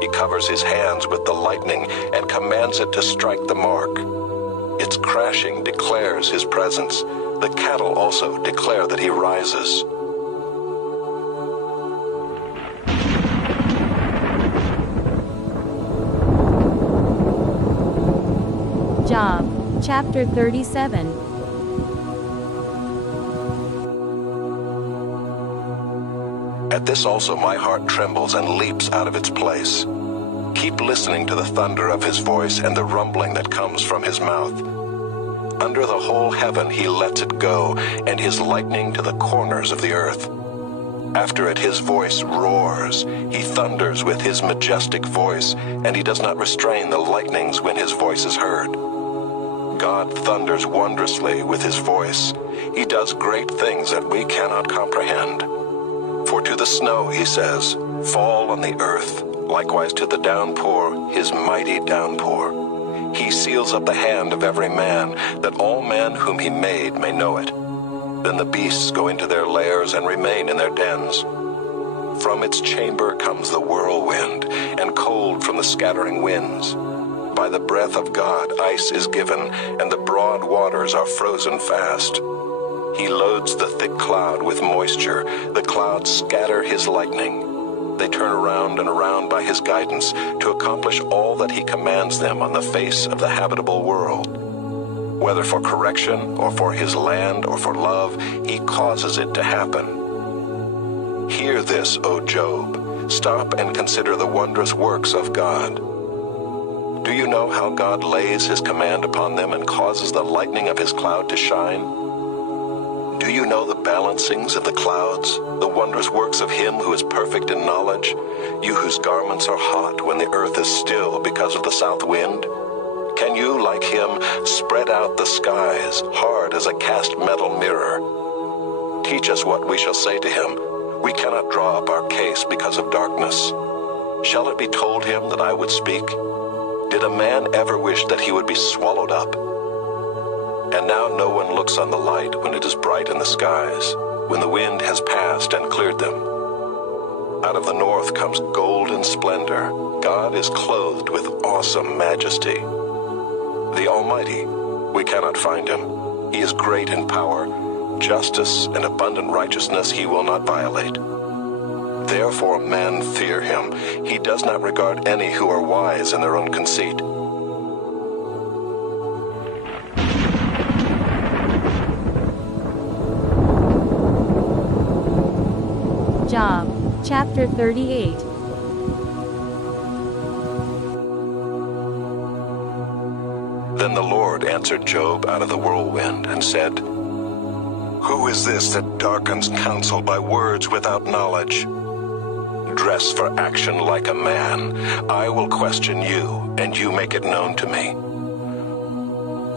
He covers his hands with the lightning, and commands it to strike the mark. Its crashing declares his presence. The cattle also declare that he rises. Job, chapter 37. At this also my heart trembles and leaps out of its place. Keep listening to the thunder of his voice and the rumbling that comes from his mouth. Under the whole heaven he lets it go, and his lightning to the corners of the earth. After it his voice roars. He thunders with his majestic voice, and he does not restrain the lightnings when his voice is heard. God thunders wondrously with his voice. He does great things that we cannot comprehend. For to the snow, he says, fall on the earth, likewise to the downpour, his mighty downpour. He seals up the hand of every man, that all men whom he made may know it. Then the beasts go into their lairs and remain in their dens. From its chamber comes the whirlwind, and cold from the scattering winds. By the breath of God ice is given, and the broad waters are frozen fast. He loads the thick cloud with moisture. The clouds scatter his lightning. They turn around and around by his guidance to accomplish all that he commands them on the face of the habitable world. Whether for correction or for his land or for love, he causes it to happen. Hear this, O Job. Stop and consider the wondrous works of God. Do you know how God lays his command upon them and causes the lightning of his cloud to shine? Do you know the balancings of the clouds, the wondrous works of him who is perfect in knowledge, you whose garments are hot when the earth is still because of the south wind? Can you, like him, spread out the skies, hard as a cast metal mirror? Teach us what we shall say to him. We cannot draw up our case because of darkness. Shall it be told him that I would speak? Did a man ever wish that he would be swallowed up? And now no one looks on the light when it is bright in the skies, when the wind has passed and cleared them. Out of the north comes golden splendor. God is clothed with awesome majesty. The Almighty, we cannot find him. He is great in power. Justice and abundant righteousness he will not violate. Therefore men fear him. He does not regard any who are wise in their own conceit. Job, chapter 38. Then the Lord answered Job out of the whirlwind and said, Who is this that darkens counsel by words without knowledge? Dress for action like a man. I will question you, and you make it known to me.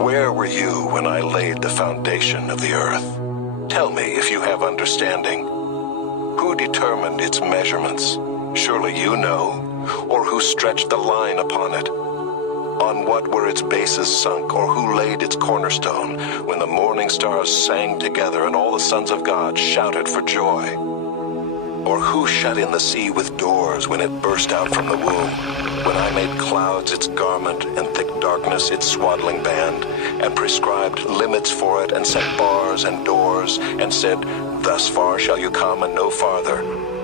Where were you when I laid the foundation of the earth? Tell me if you have understanding. Who determined its measurements? Surely you know. Or who stretched the line upon it? On what were its bases sunk, or who laid its cornerstone, when the morning stars sang together and all the sons of God shouted for joy? Or who shut in the sea with doors when it burst out from the womb, when I made clouds its garment and thick darkness its swaddling band, and prescribed limits for it, and set bars and doors, and said, Thus far shall you come and no farther,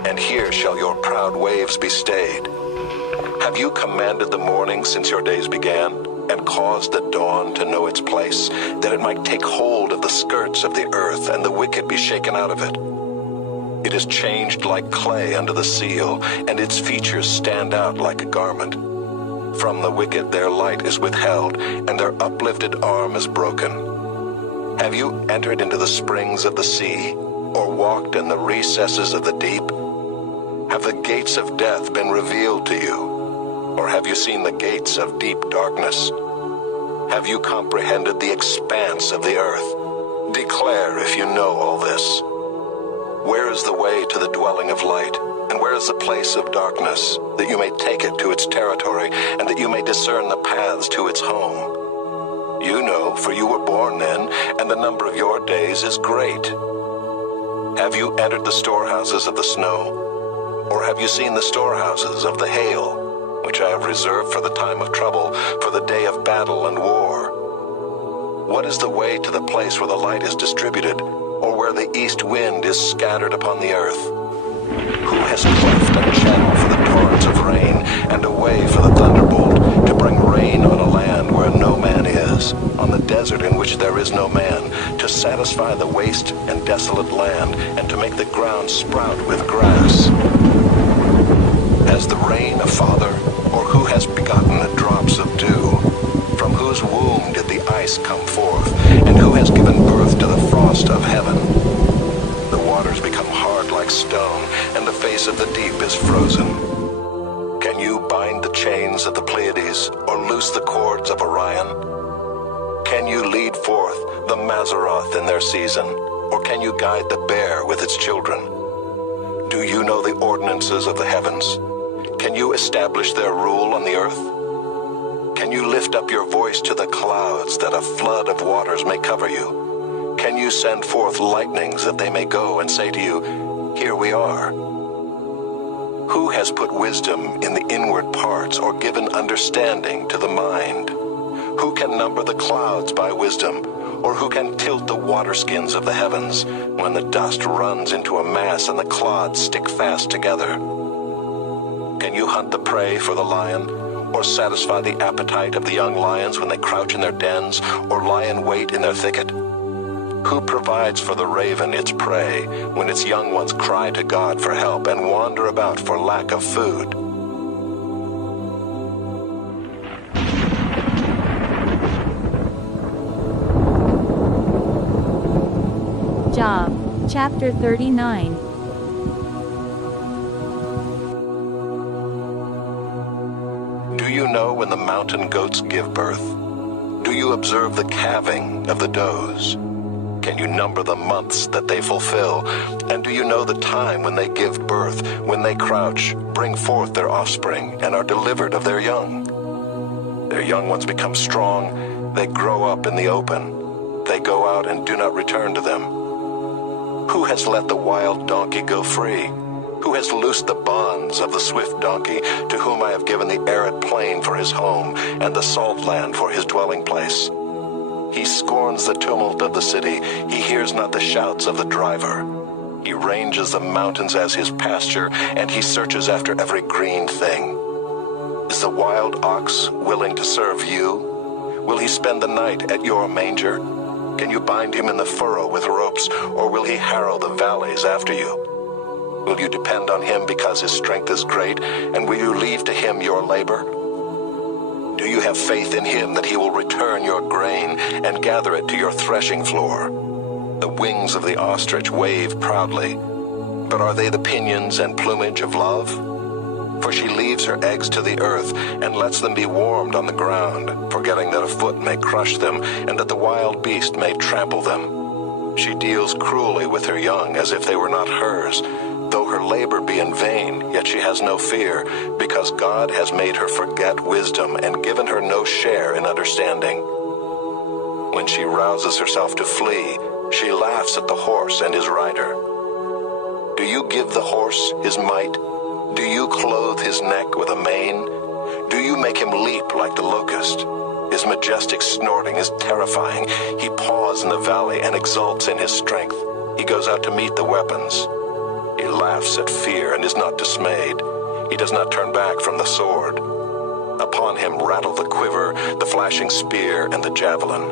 and here shall your proud waves be stayed? Have you commanded the morning since your days began, and caused the dawn to know its place, that it might take hold of the skirts of the earth, and the wicked be shaken out of it? It is changed like clay under the seal, and its features stand out like a garment. From the wicked their light is withheld, and their uplifted arm is broken. Have you entered into the springs of the sea, or walked in the recesses of the deep? Have the gates of death been revealed to you? Or have you seen the gates of deep darkness? Have you comprehended the expanse of the earth? Declare if you know all this. Where is the way to the dwelling of light? And where is the place of darkness, that you may take it to its territory, and that you may discern the paths to its home? You know, for you were born then, and the number of your days is great. Have you entered the storehouses of the snow? Or have you seen the storehouses of the hail, which I have reserved for the time of trouble, for the day of battle and war? What is the way to the place where the light is distributed, or where the east wind is scattered upon the earth? Who has cleft a channel for the torrents of rain, and a way for the thunderbolt, to bring rain on a land where no man is, on the desert in which there is no man, to satisfy the waste and desolate land, and to make the ground sprout with grass? Has the rain a father, or who has begotten the drops of dew? From whose womb did the ice come forth, and who has given birth to the frost of heaven? The waters become hard like stone, and the face of the deep is frozen. Can you bind the chains of the Pleiades, or loose the cords of Orion? Can you lead forth the Mazzaroth in their season, or can you guide the bear with its children? Do you know the ordinances of the heavens? Can you establish their rule on the earth? Can you lift up your voice to the clouds that a flood of waters may cover you? Can you send forth lightnings that they may go and say to you, "Here we are"? Who has put wisdom in the inward parts or given understanding to the mind? Who can number the clouds by wisdom, or who can tilt the waterskins of the heavens when the dust runs into a mass and the clods stick fast together? Can you hunt the prey for the lion, or satisfy the appetite of the young lions when they crouch in their dens, or lie in wait in their thicket? Who provides for the raven its prey when its young ones cry to God for help and wander about for lack of food? Job, chapter 39. Do you know when the mountain goats give birth? Do you observe the calving of the does? Can you number the months that they fulfill? And do you know the time when they give birth, when they crouch, bring forth their offspring, and are delivered of their young? Their young ones become strong, they grow up in the open. They go out and do not return to them. Who has let the wild donkey go free? Who has loosed the bonds of the swift donkey, to whom I have given the arid plain for his home, and the salt land for his dwelling place? He scorns the tumult of the city. He hears not the shouts of the driver. He ranges the mountains as his pasture, and he searches after every green thing. Is the wild ox willing to serve you? Will he spend the night at your manger? Can you bind him in the furrow with ropes, or will he harrow the valleys after you? Will you depend on him because his strength is great, and will you leave to him your labor? Do you have faith in him that he will return your grain and gather it to your threshing floor? The wings of the ostrich wave proudly, but are they the pinions and plumage of love? For she leaves her eggs to the earth and lets them be warmed on the ground, forgetting that a foot may crush them and that the wild beast may trample them. She deals cruelly with her young as if they were not hers. Though her labor be in vain, yet she has no fear, because God has made her forget wisdom and given her no share in understanding. When she rouses herself to flee, she laughs at the horse and his rider. Do you give the horse his might? Do you clothe his neck with a mane? Do you make him leap like the locust? His majestic snorting is terrifying. He paws in the valley and exalts in his strength. He goes out to meet the weapons. He laughs at fear and is not dismayed. He does not turn back from the sword. Upon him rattle the quiver, the flashing spear, and the javelin.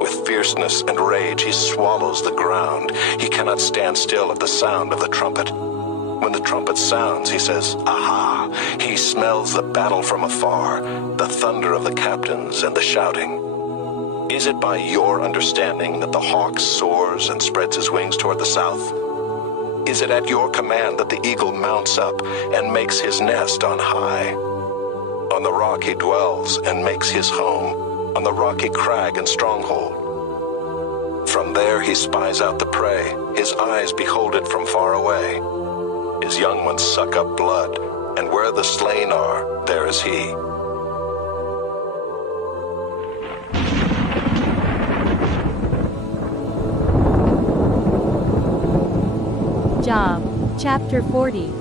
With fierceness and rage he swallows the ground. He cannot stand still at the sound of the trumpet. When the trumpet sounds, he says, "Aha!" He smells the battle from afar, the thunder of the captains and the shouting. Is it by your understanding that the hawk soars and spreads his wings toward the south? Is it at your command that the eagle mounts up and makes his nest on high? On the rock he dwells and makes his home, on the rocky crag and stronghold. From there he spies out the prey, his eyes behold it from far away. His young ones suck up blood, and where the slain are, there is he. Job, chapter 40.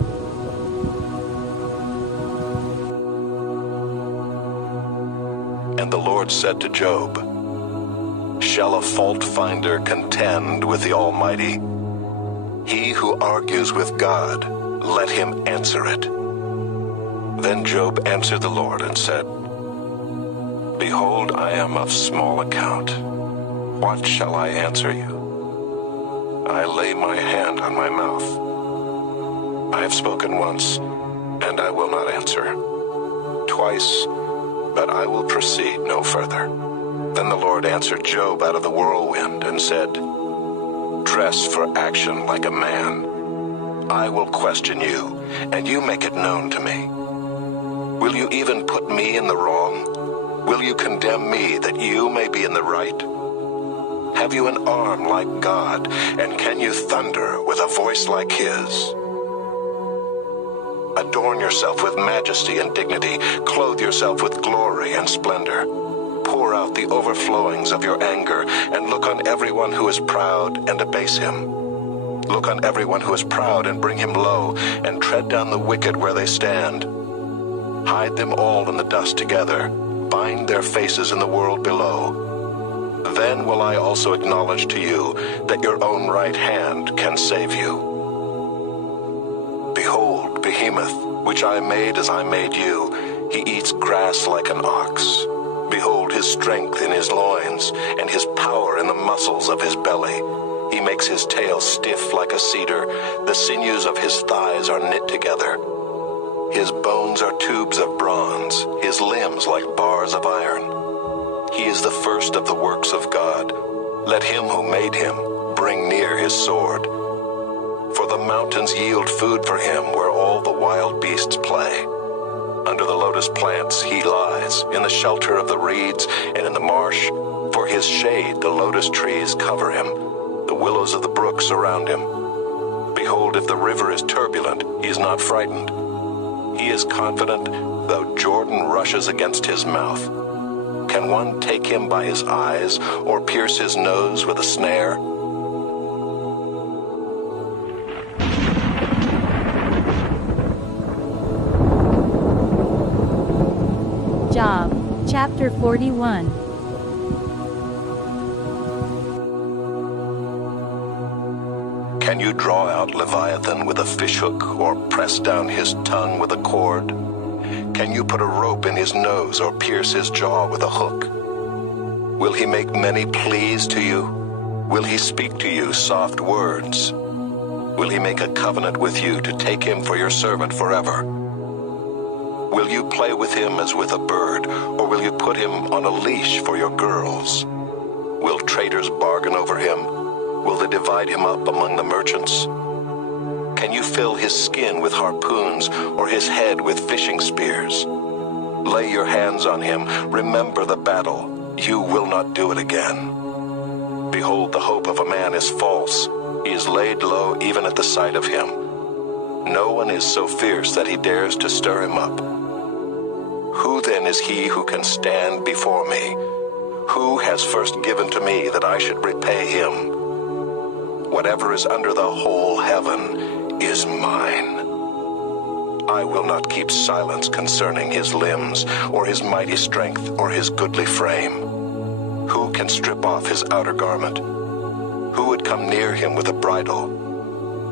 And the Lord said to Job, "Shall a fault finder contend with the Almighty? He who argues with God, let him answer it." Then Job answered the Lord and said, "Behold, I am of small account. What shall I answer you? I lay my hand on my mouth. I have spoken once, and I will not answer. Twice, but I will proceed no further." Then the Lord answered Job out of the whirlwind and said, "Dress for action like a man. I will question you, and you make it known to me. Will you even put me in the wrong? Will you condemn me that you may be in the right? Have you an arm like God, and can you thunder with a voice like his? Adorn yourself with majesty and dignity. Clothe yourself with glory and splendor. Pour out the overflowings of your anger, and look on everyone who is proud and abase him. Look on everyone who is proud and bring him low, and tread down the wicked where they stand. Hide them all in the dust together. Bind their faces in the world below. Then will I also acknowledge to you that your own right hand can save you. Behold, Behemoth, which I made as I made you, he eats grass like an ox. Behold his strength in his loins, and his power in the muscles of his belly. He makes his tail stiff like a cedar. The sinews of his thighs are knit together. His bones are tubes of bronze, his limbs like bars of iron. He is the first of the works of God. Let him who made him bring near his sword. For the mountains yield food for him where all the wild beasts play. Under the lotus plants he lies, in the shelter of the reeds and in the marsh. For his shade the lotus trees cover him. The willows of the brook surround him. Behold, if the river is turbulent, he is not frightened. He is confident, though Jordan rushes against his mouth. Can one take him by his eyes, or pierce his nose with a snare? Job, chapter 41. Can you draw out Leviathan with a fishhook, or press down his tongue with a cord? Can you put a rope in his nose, or pierce his jaw with a hook? Will he make many pleas to you? Will he speak to you soft words? Will he make a covenant with you to take him for your servant forever? Will you play with him as with a bird, or will you put him on a leash for your girls? Will traders bargain over him? Will they divide him up among the merchants? Can you fill his skin with harpoons, or his head with fishing spears? Lay your hands on him. Remember the battle. You will not do it again. Behold, the hope of a man is false. He is laid low even at the sight of him. No one is so fierce that he dares to stir him up. Who then is he who can stand before me? Who has first given to me that I should repay him? Whatever is under the whole heaven is mine. I will not keep silence concerning his limbs, or his mighty strength, or his goodly frame. Who can strip off his outer garment? Who would come near him with a bridle?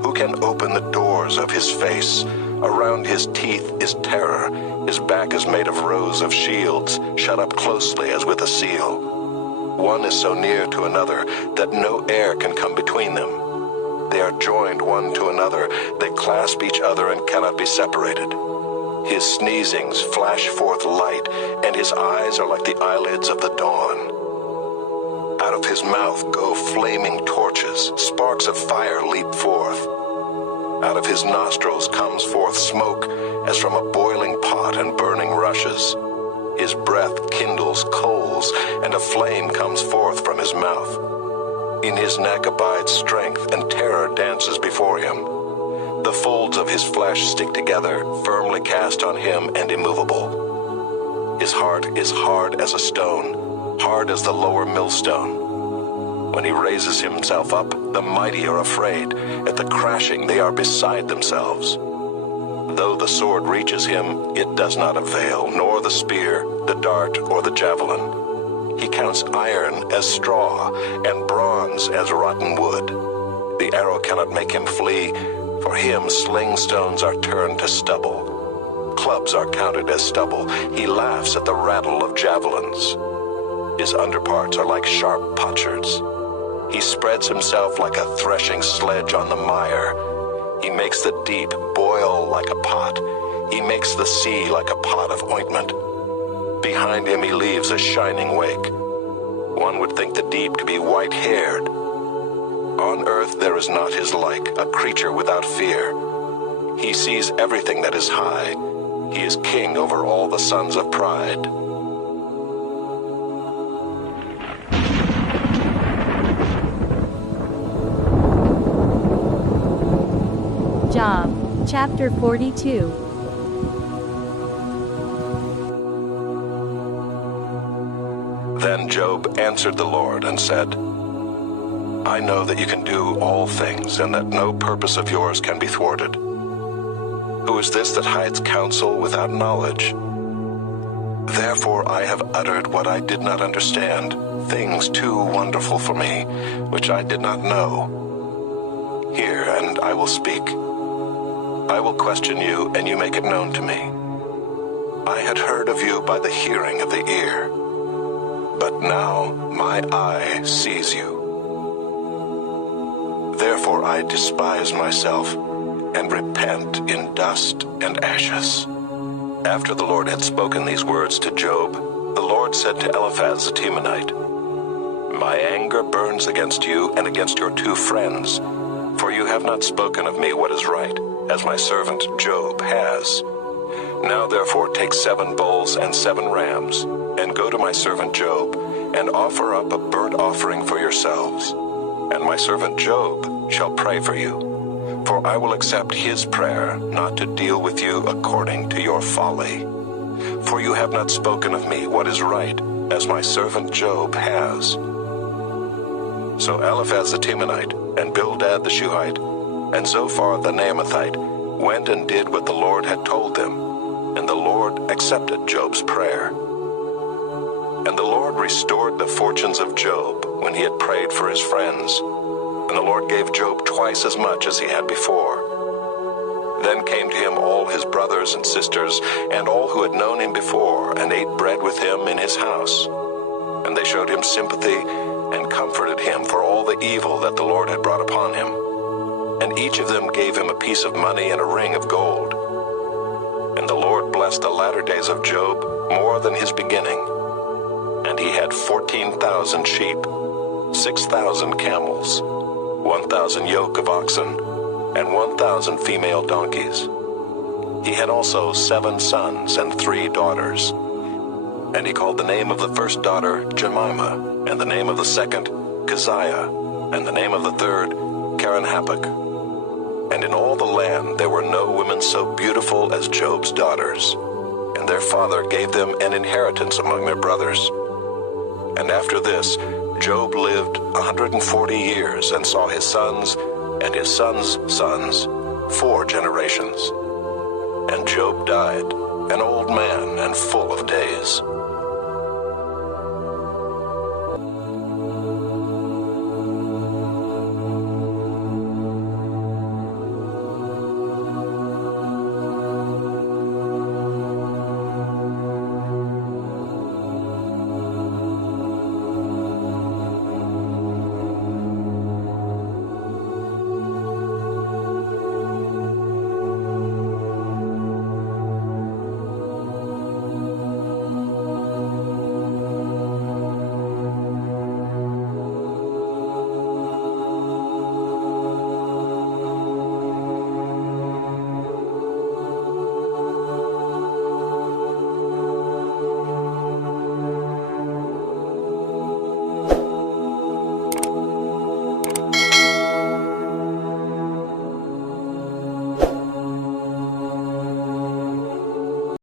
Who can open the doors of his face? Around his teeth is terror. His back is made of rows of shields, shut up closely as with a seal. One is so near to another that no air can come between them. They are joined one to another. They clasp each other and cannot be separated. His sneezings flash forth light, and his eyes are like the eyelids of the dawn. Out of his mouth go flaming torches. Sparks of fire leap forth. Out of his nostrils comes forth smoke, as from a boiling pot and burning rushes. His breath kindles coals, and a flame comes forth from his mouth. In his neck abides strength, and terror dances before him. The folds of his flesh stick together, firmly cast on him and immovable. His heart is hard as a stone, hard as the lower millstone. When he raises himself up, the mighty are afraid. At the crashing they are beside themselves. Though the sword reaches him, it does not avail, nor the spear, the dart, or the javelin. He counts iron as straw, and bronze as rotten wood. The arrow cannot make him flee. For him sling stones are turned to stubble. Clubs are counted as stubble. He laughs at the rattle of javelins. His underparts are like sharp potsherds. He spreads himself like a threshing sledge on the mire. He makes the deep boil like a pot. He makes the sea like a pot of ointment. Behind him he leaves a shining wake. One would think the deep to be white-haired. On earth there is not his like, a creature without fear. He sees everything that is high. He is king over all the sons of pride. Job, chapter 42. Job answered the Lord and said, I know that you can do all things, and that no purpose of yours can be thwarted. Who is this that hides counsel without knowledge? Therefore I have uttered what I did not understand, things too wonderful for me, which I did not know. Hear, and I will speak. I will question you, and you make it known to me. I had heard of you by the hearing of the ear, but now my eye sees you. Therefore I despise myself, and repent in dust and ashes. After the Lord had spoken these words to Job, the Lord said to Eliphaz the Temanite, My anger burns against you and against your 2 friends, for you have not spoken of me what is right, as my servant Job has. Now therefore take 7 bulls and 7 rams, and go to my servant Job, and offer up a burnt offering for yourselves. And my servant Job shall pray for you. For I will accept his prayer, not to deal with you according to your folly. For you have not spoken of me what is right, as my servant Job has. So Eliphaz the Temanite, and Bildad the Shuhite, and Zophar the Naamathite went and did what the Lord had told them, and the Lord accepted Job's prayer. And the Lord restored the fortunes of Job when he had prayed for his friends. And the Lord gave Job twice as much as he had before. Then came to him all his brothers and sisters, and all who had known him before, and ate bread with him in his house. And they showed him sympathy, and comforted him for all the evil that the Lord had brought upon him. And each of them gave him a piece of money and a ring of gold. And the Lord blessed the latter days of Job more than his beginning. And he had 14,000 sheep, 6,000 camels, 1,000 yoke of oxen, and 1,000 female donkeys. He had also 7 sons and 3 daughters. And he called the name of the first daughter Jemimah, and the name of the second Keziah, and the name of the third Kerenhappuch. And in all the land there were no women so beautiful as Job's daughters, and their father gave them an inheritance among their brothers. And after this, Job lived 140 years and saw his sons and his sons' sons 4 generations. And Job died, an old man and full of days.